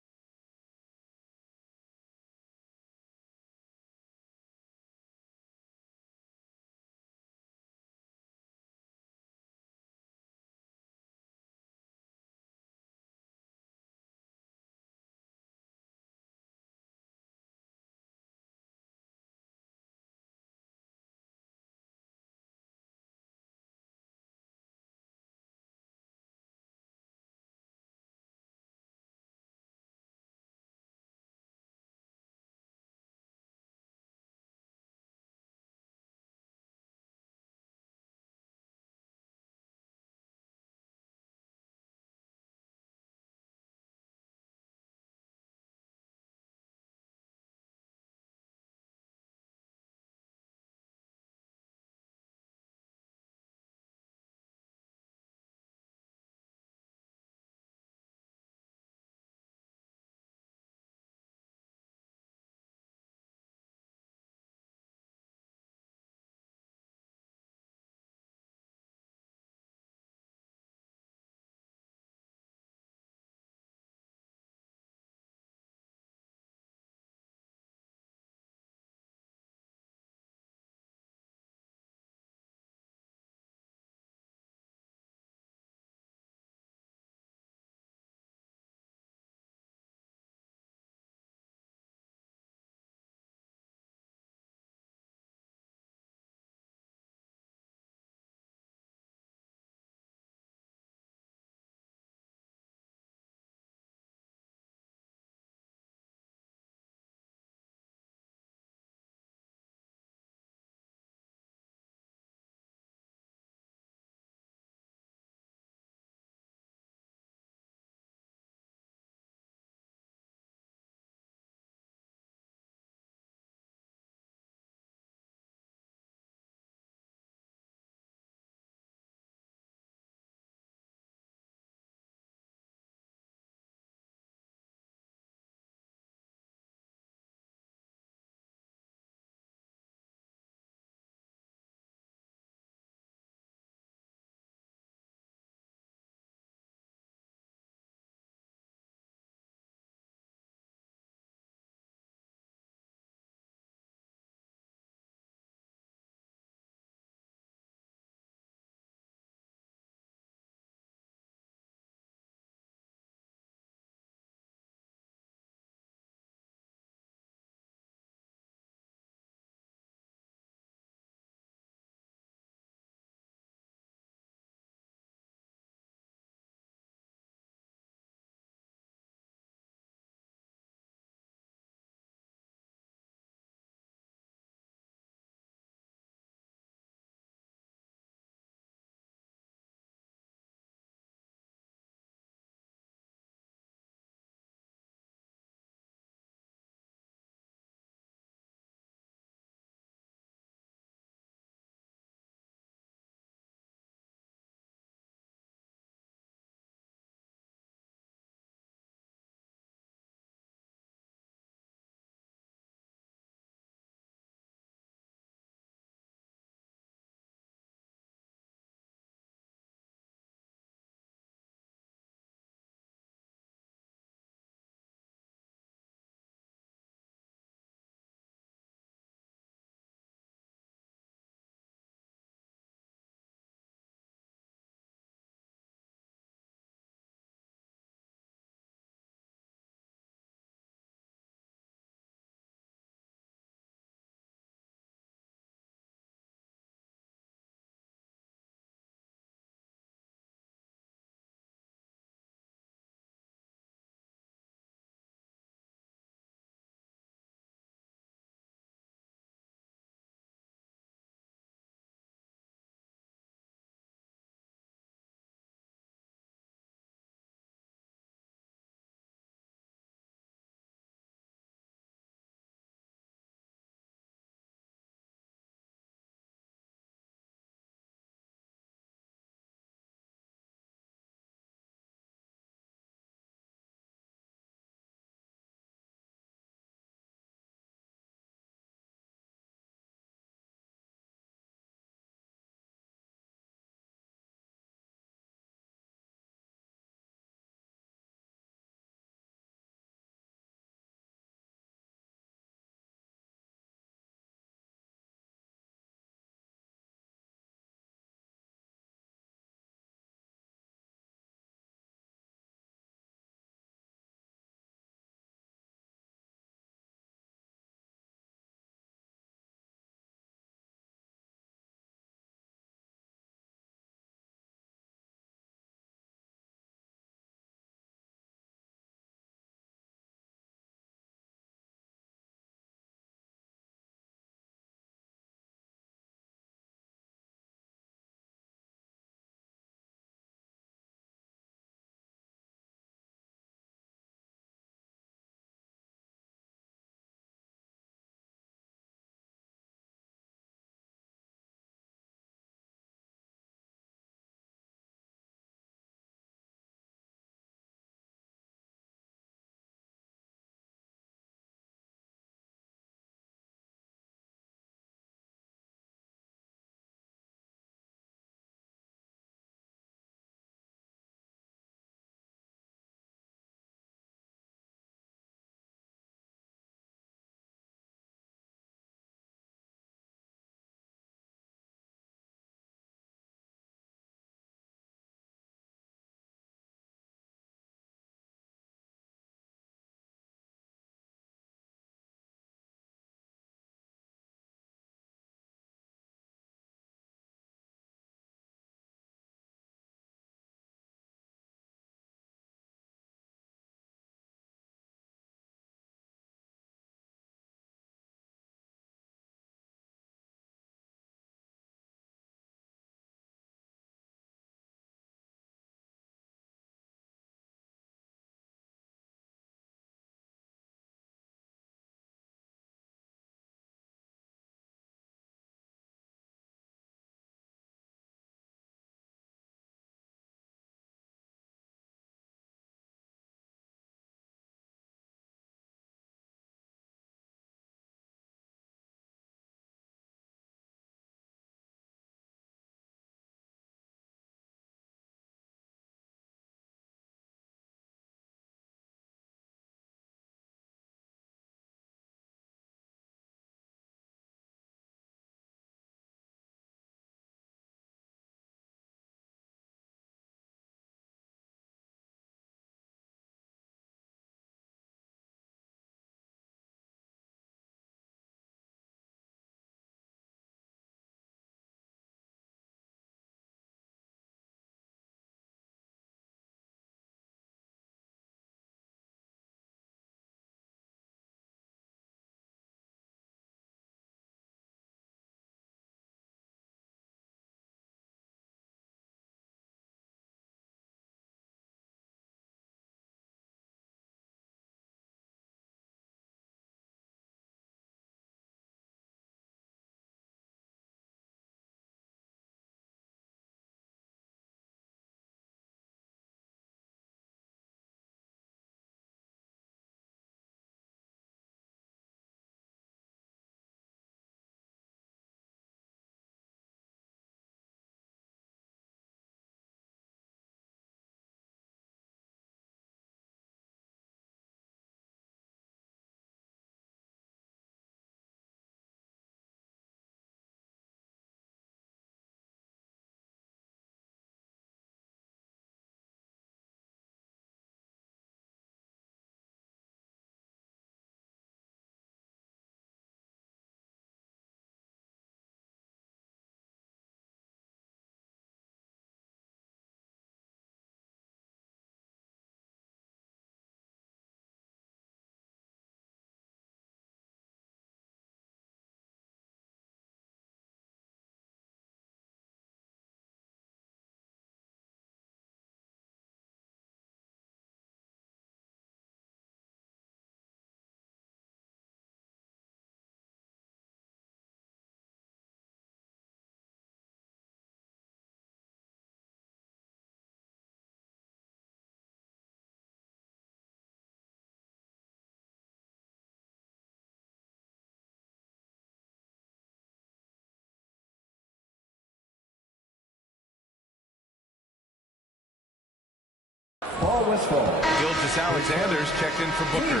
Westfall. Gilgeous-Alexander's checked in for Booker.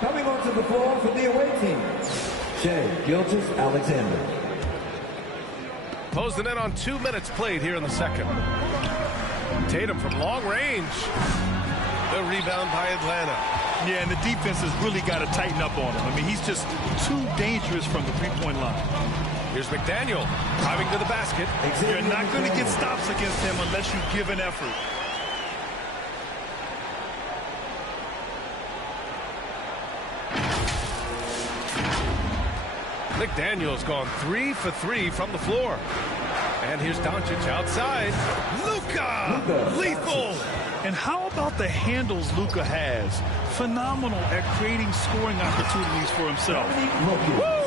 Coming onto the floor for the away team, Shea Gilgeous-Alexander. Closing in on 2 minutes played here in the second. Tatum from long range. The rebound by Atlanta. Yeah, and the defense has really got to tighten up on him. I mean, he's just too dangerous from the three-point line. Here's McDaniel driving to the basket. You're not going to get stops against him unless you give an effort. McDaniel's gone 3 for 3 from the floor. And here's Doncic outside. Luka! Lethal! And how about the handles Luka has? Phenomenal at creating scoring opportunities for himself. Woo!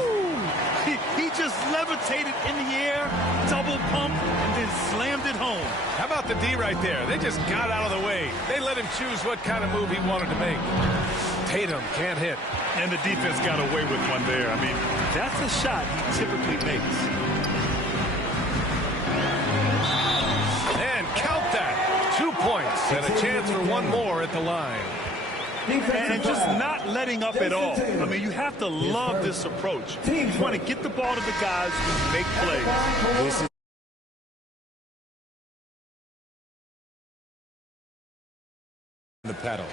He just levitated in the air, double pump, and then slammed it home. How about the D right there? They just got out of the way. They let him choose what kind of move he wanted to make. Tatum can't hit. And the defense got away with one there. I mean, that's a shot he typically makes. And count that. 2 points and a chance for one more at the line. And just not letting up at all. I mean, you have to love this approach. You want to get the ball to the guys who make plays. This is the pedal.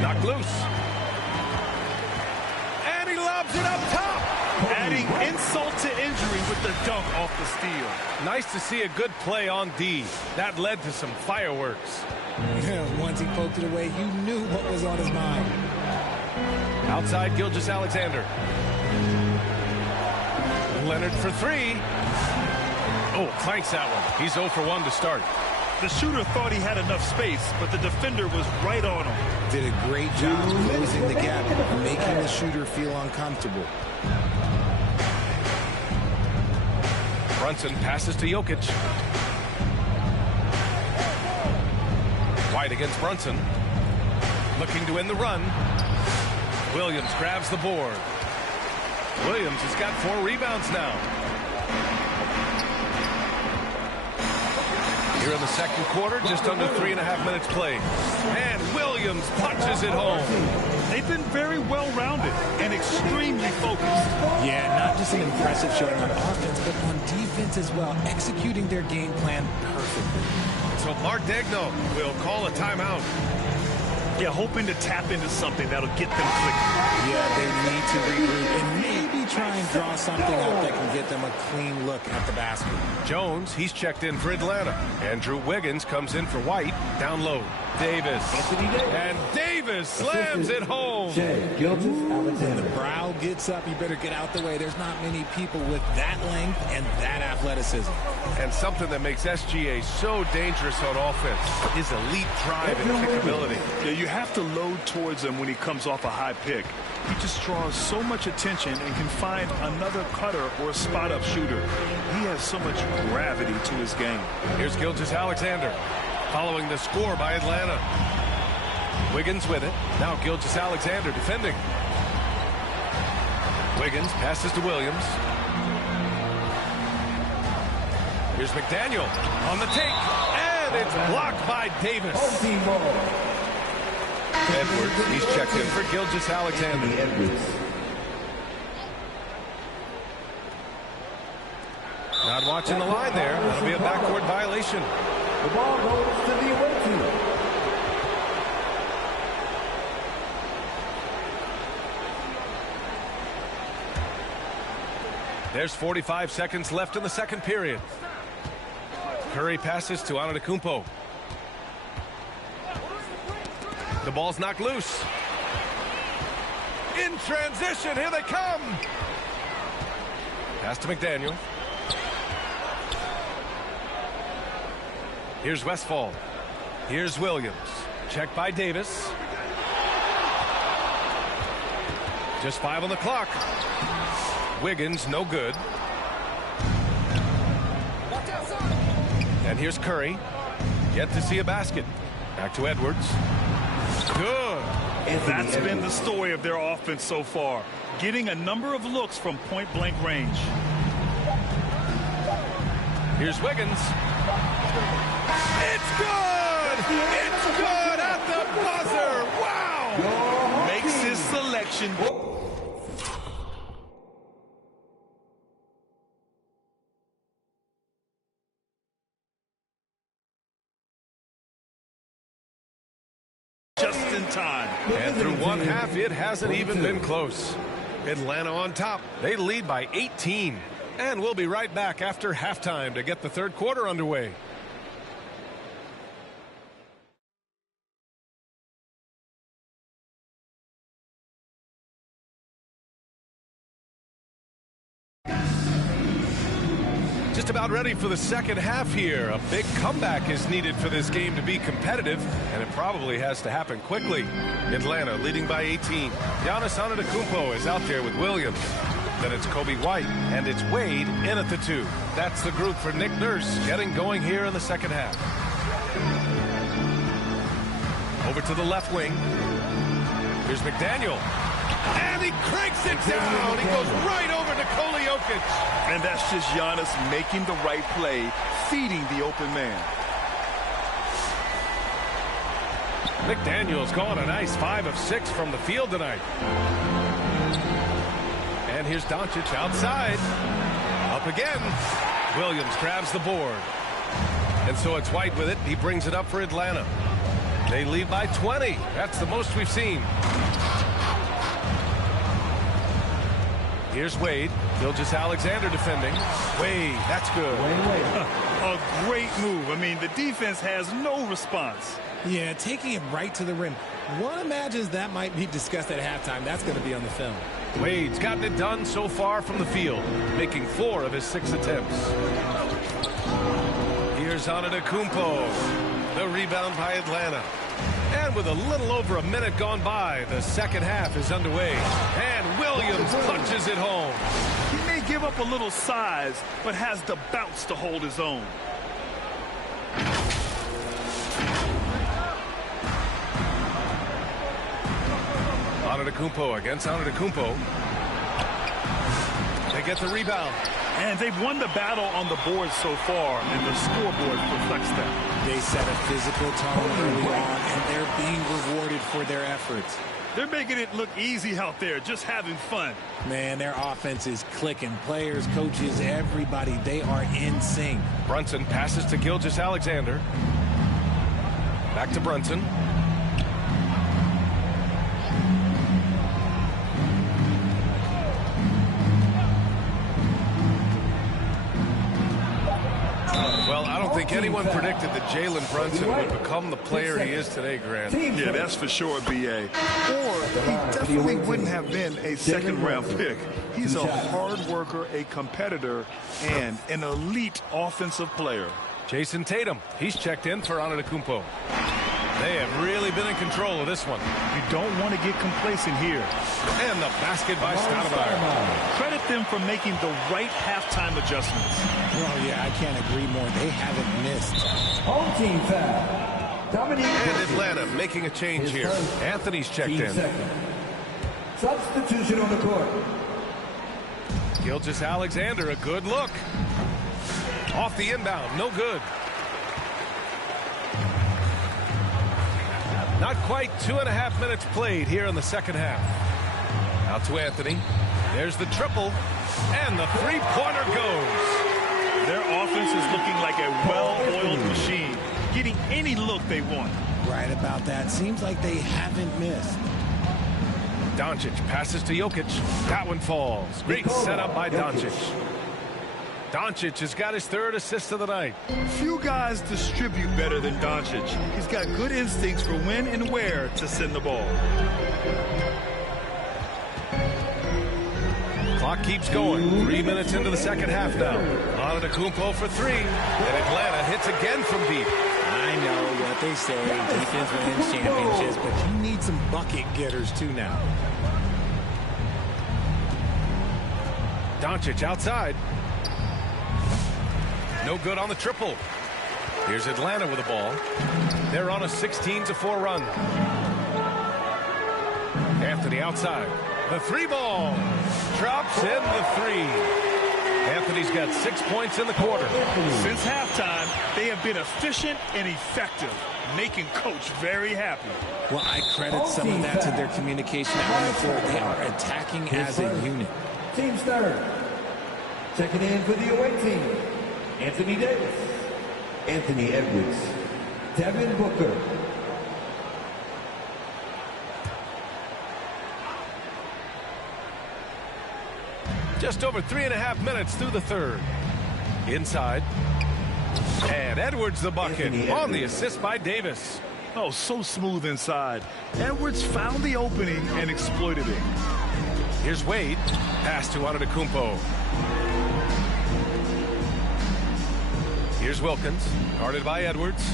Knocked loose. And he lobs it up top. Adding insult to injury with the dunk off the steal. Nice to see a good play on D. That led to some fireworks. Once he poked it away, you knew what was on his mind. Outside Gilgeous-Alexander. Leonard for 3. Oh, clanks that one. He's 0 for 1 to start. The shooter thought he had enough space, but the defender was right on him. Did a great job closing the gap, making the shooter feel uncomfortable. Brunson passes to Jokic. White against Brunson. Looking to end the run. Williams grabs the board. Williams has got 4 rebounds now. Here in the second quarter, just under 3.5 minutes played. And Williams punches it home. They've been very well-rounded and extremely focused. Yeah, not just an impressive showing on offense, but on defense as well, executing their game plan perfectly. So Mark Daigneault will call a timeout. Yeah, hoping to tap into something that'll get them clicking. Yeah, they need to regroup and maybe try and draw something up that can get them a clean look at the basket. Jones, he's checked in for Atlanta. Andrew Wiggins comes in for White. Down low. Davis. And Davis slams it home. When the brow gets up, you better get out the way. There's not many people with that length and that athleticism. And something that makes SGA so dangerous on offense is elite drive and kickability. Yeah, you have to load towards him when he comes off a high pick. He just draws so much attention and can find another cutter or a spot-up shooter. He has so much gravity to his game. Here's Gilgeous-Alexander following the score by Atlanta. Wiggins with it. Now Gilgeous-Alexander defending. Wiggins passes to Williams. Here's McDaniel on the take. And it's blocked by Davis. Edwards, he's checked in for Gilgeous-Alexander. Not watching the line there. That'll be a backcourt violation. The ball goes to the away team. There's 45 seconds left in the second period. Curry passes to Antetokounmpo. The ball's knocked loose. In transition, here they come. Pass to McDaniel. Here's Westfall. Here's Williams. Checked by Davis. Just 5 on the clock. Wiggins, no good. And here's Curry. Yet to see a basket. Back to Edwards. Good. That's been the story of their offense so far, getting a number of looks from point-blank range. Here's Wiggins. It's good! It's good at the buzzer! Wow! Makes his selection. Just in time. And through one half, it hasn't even been close. Atlanta on top. They lead by 18. And we'll be right back after halftime to get the third quarter underway. Just about ready for the second half here. A big comeback is needed for this game to be competitive, and it probably has to happen quickly. Atlanta leading by 18. Giannis Antetokounmpo is out there with Williams. Then it's Kobe White, and it's Wade in at the 2. That's the group for Nick Nurse getting going here in the second half. Over to the left wing. Here's McDaniel. And he cranks it down. He goes right over Nikola Jokic. And that's just Giannis making the right play, feeding the open man. McDaniel's gone a nice 5 of 6 from the field tonight. And here's Doncic outside. Up again. Williams grabs the board. And so it's White with it. He brings it up for Atlanta. They lead by 20. That's the most we've seen. Here's Wade. Gilgeous-Alexander defending. Wade, that's good. A great move. I mean, the defense has no response. Yeah, taking it right to the rim. One imagines that might be discussed at halftime. That's going to be on the film. Wade's gotten it done so far from the field, making 4 of his 6 attempts. Here's Antetokounmpo. The rebound by Atlanta. And with a little over a minute gone by, the second half is underway. And Williams punches it home. He may give up a little size, but has the bounce to hold his own. Antetokounmpo against Antetokounmpo. They get the rebound. And they've won the battle on the board so far, and the scoreboard reflects that. They set a physical tone early on, and they're being rewarded for their efforts. They're making it look easy out there, just having fun. Man, their offense is clicking. Players, coaches, everybody, they are in sync. Brunson passes to Gilgeous-Alexander. Back to Brunson. Well, I don't think anyone predicted that Jalen Brunson would become the player he is today, Grant. Yeah, that's for sure, B.A. Or he definitely wouldn't have been a second-round pick. He's a hard worker, a competitor, and an elite offensive player. Jason Tatum, he's checked in for Antetokounmpo. They have really been in control of this one. You don't want to get complacent here. And the basket by Stoudemire. Credit them for making the right halftime adjustments. Well, yeah, I can't agree more. They haven't missed. Home team foul. Dominique. And Atlanta making a change here. Anthony's checked in. Substitution on the court. Gilgeous-Alexander, a good look. Off the inbound, no good. Not quite 2.5 minutes played here in the second half. Out to Anthony. There's the triple. And the three-pointer goes. Their offense is looking like a well-oiled machine, getting any look they want. Right about that. Seems like they haven't missed. Doncic passes to Jokic. That one falls. Great setup by Doncic. Doncic has got his 3rd assist of the night. Few guys distribute better than Doncic. He's got good instincts for when and where to send the ball. Clock keeps going. 3 minutes into the second half now. Antetokounmpo for 3. And Atlanta hits again from deep. I know what they say. Defense wins championships, but you need some bucket getters too now. Doncic outside. No good on the triple. Here's Atlanta with the ball. They're on a 16-4 run. Anthony outside. The three ball. Drops in the three. Anthony's got 6 points in the quarter. Since halftime, they have been efficient and effective, making Coach very happy. Well, I credit some of that to their communication out on the floor. They are attacking as a unit. Team starter. Checking in for the away team. Anthony Davis. Anthony Edwards. Devin Booker. Just over 3.5 minutes through the third. Inside. And Edwards the bucket on the assist by Davis. Oh, so smooth inside. Edwards found the opening and exploited it. Here's Wade. Pass to Antetokounmpo. Here's Wilkins. Guarded by Edwards.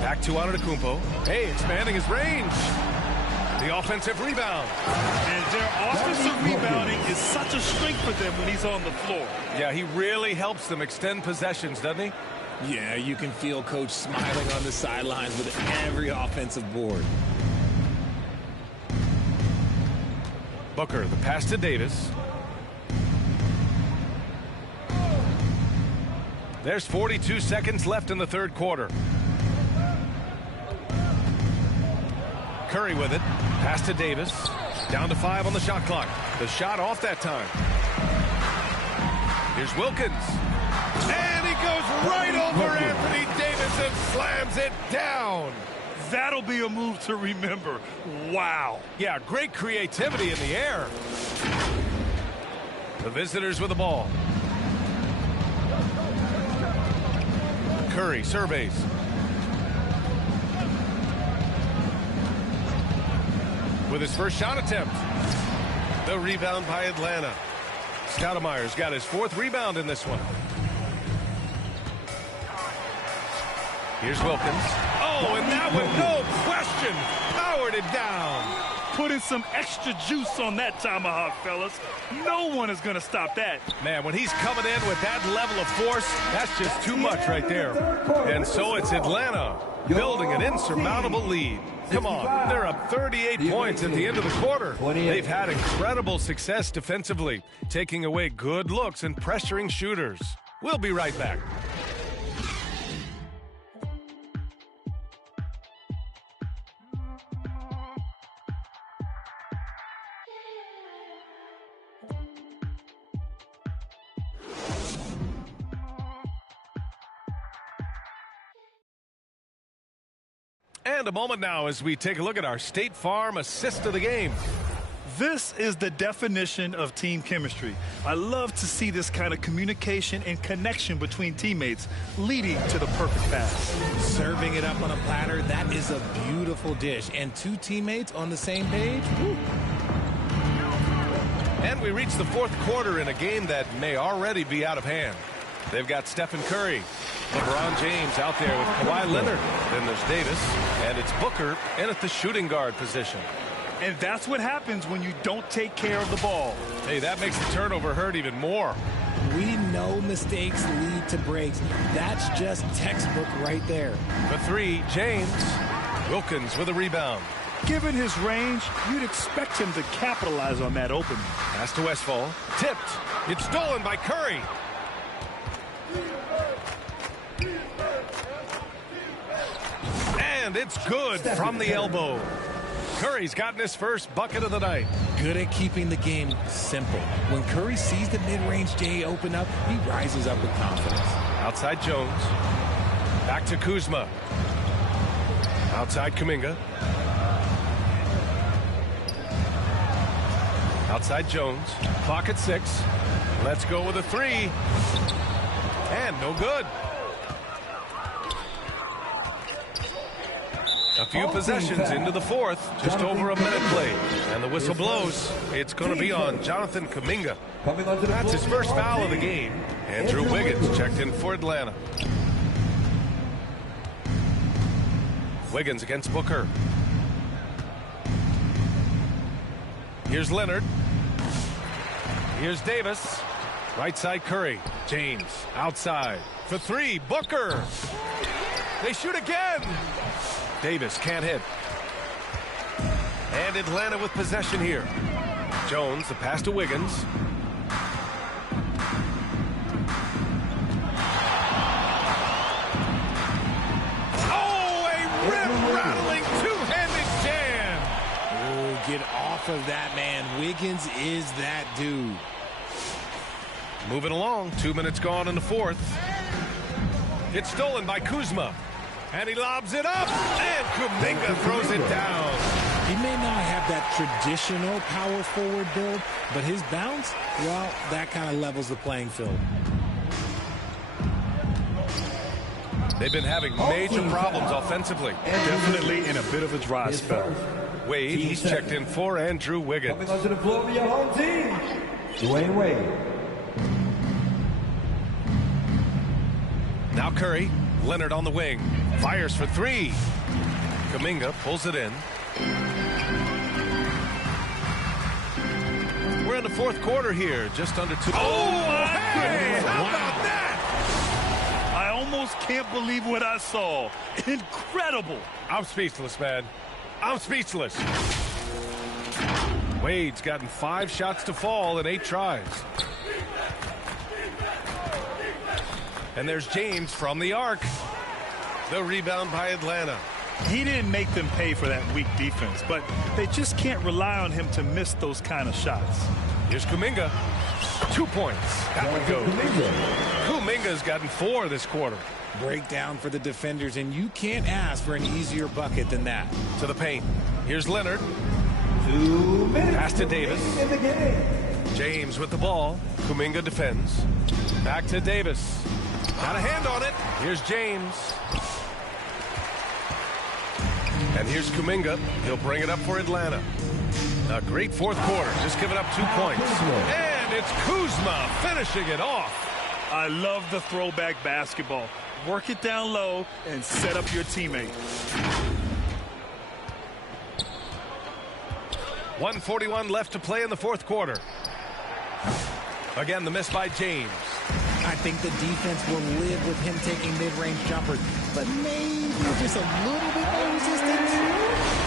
Back to Antetokounmpo. Hey, expanding his range. The offensive rebound. And their offensive rebounding is such a strength for them when he's on the floor. Yeah, he really helps them extend possessions, doesn't he? Yeah, you can feel Coach smiling on the sidelines with every offensive board. Booker, the pass to Davis. There's 42 seconds left in the third quarter. Curry with it. Pass to Davis. Down to 5 on the shot clock. The shot off that time. Here's Wilkins. And he goes right over Anthony Davis and slams it down. That'll be a move to remember. Wow. Yeah, great creativity in the air. The visitors with the ball. Curry surveys. With his first shot attempt. The rebound by Atlanta. Stoudemire's got his 4th rebound in this one. Here's Wilkins. Oh, and that one, no question, powered it down. Putting some extra juice on that tomahawk, fellas. No one is going to stop that. Man, when he's coming in with that level of force, that's just too much right there. And so it's Atlanta building an insurmountable lead. Come on, they're up 38 points at the end of the quarter. They've had incredible success defensively, taking away good looks and pressuring shooters. We'll be right back. And a moment now as we take a look at our State Farm assist of the game. This is the definition of team chemistry. I love to see this kind of communication and connection between teammates leading to the perfect pass. Serving it up on a platter, that is a beautiful dish. And 2 teammates on the same page. Woo. And we reach the 4th quarter in a game that may already be out of hand. They've got Stephen Curry, LeBron James out there with Kawhi Leonard. Then there's Davis, and it's Booker in at the shooting guard position. And that's what happens when you don't take care of the ball. Hey, that makes the turnover hurt even more. We know mistakes lead to breaks. That's just textbook right there. The 3, James. Wilkins with a rebound. Given his range, you'd expect him to capitalize on that opening. Pass to Westphal. Tipped. It's stolen by Curry. And it's good from the elbow. Curry's gotten his first bucket of the night. Good at keeping the game simple. When Curry sees the mid-range J open up, he rises up with confidence. Outside Jones. Back to Kuzma. Outside Kuminga. Outside Jones. Clock at 6. Let's go with a 3. And no good. A few possessions into the 4th, just over a minute played, and the whistle blows. It's going to be on Jonathan Kuminga. That's his first foul of the game. Andrew Wiggins checked in for Atlanta. Wiggins against Booker. Here's Leonard. Here's Davis. Right side Curry. James outside for 3. Booker. They shoot again. Davis can't hit. And Atlanta with possession here. Jones, the pass to Wiggins. Oh, a rim-rattling two-handed jam. Oh, get off of that, man. Wiggins is that dude. Moving along, 2 minutes gone in the fourth. It's stolen by Kuzma. And he lobs it up. And Kuminga throws it down. He may not have that traditional power forward build, but his bounce, well, that kind of levels the playing field. They've been having major problems offensively. Definitely in a bit of a dry spell. Wade, he's checked in for Andrew Wiggins. Coming onto the floor for your home team, Dwayne Wade. Now Curry, Leonard on the wing, fires for three. Kuminga pulls it in. We're in the fourth quarter here, just under two. Oh, hey, how about that? I almost can't believe what I saw. Incredible. I'm speechless, man. I'm speechless. Wade's gotten 5 shots to fall in 8 tries. And there's James from the arc. The rebound by Atlanta. He didn't make them pay for that weak defense, but they just can't rely on him to miss those kind of shots. Here's Kuminga. 2 points. That one goes. Kuminga's gotten 4 this quarter. Breakdown for the defenders, and you can't ask for an easier bucket than that. To the paint. Here's Leonard. 2 minutes. Pass to Davis. In the game. James with the ball. Kuminga defends. Back to Davis. Got a hand on it. Here's James. And here's Kuminga. He'll bring it up for Atlanta. A great fourth quarter. Just giving up 2 points. And it's Kuzma finishing it off. I love the throwback basketball. Work it down low and set up your teammate. 1:41 left to play in the fourth quarter. Again, the miss by James. I think the defense will live with him taking mid-range jumpers, but maybe just a little bit more resistance.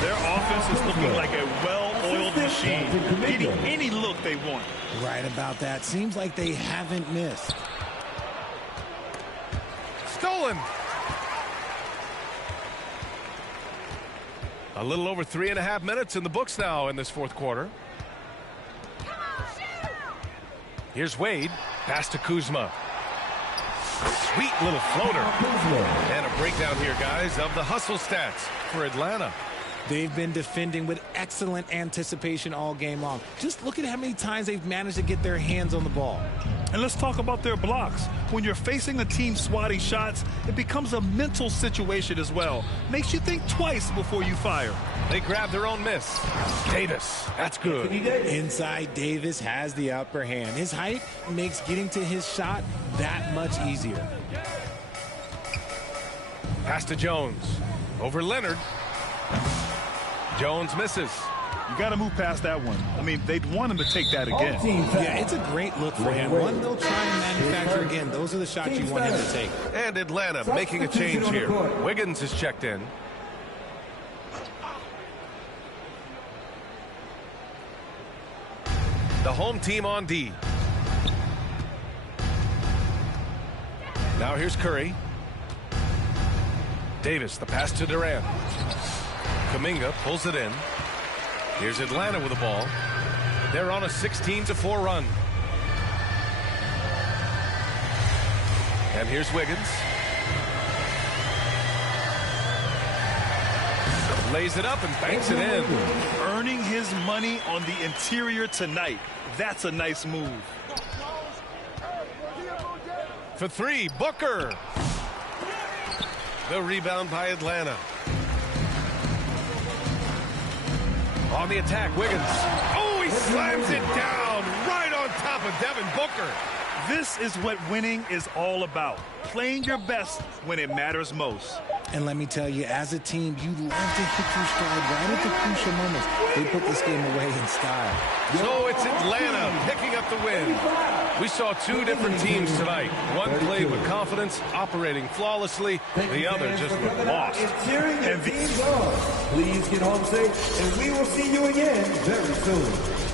Their offense is looking like a well-oiled machine, getting any look they want. Right about that. Seems like they haven't missed. Stolen. A little over 3.5 minutes in the books now in this fourth quarter. Here's Wade. Pass to Kuzma. Sweet little floater. And a breakdown here, guys, of the hustle stats for Atlanta. They've been defending with excellent anticipation all game long. Just look at how many times they've managed to get their hands on the ball. And let's talk about their blocks. When you're facing a team swatting shots, it becomes a mental situation as well. Makes you think twice before you fire. They grab their own miss. Davis, that's good. Inside, Davis has the upper hand. His height makes getting to his shot that much easier. Pass to Jones. Over Leonard. Jones misses. You got to move past that one. I mean, they'd want him to take that again. Yeah, it's a great look for him. One they'll try and manufacture again. Those are the shots you want him to take. And Atlanta making a change here. Wiggins is checked in. The home team on D. Now here's Curry. Davis, the pass to Durant. Kuminga pulls it in. Here's Atlanta with the ball. They're on a 16-4 run. And here's Wiggins. Lays it up and banks it in. Earning his money on the interior tonight. That's a nice move. For three, Booker. The rebound by Atlanta. On the attack, Wiggins. Oh, he slams it down right on top of Devin Booker. This is what winning is all about. Playing your best when it matters most. And let me tell you, as a team, you love to hit your stride right at the crucial moments. They put this game away in style. So it's Atlanta picking up the win. We saw two different teams tonight. One played with confidence, operating flawlessly. The other just looked lost. And cheering your teams on. Please get home safe, and we will see you again very soon.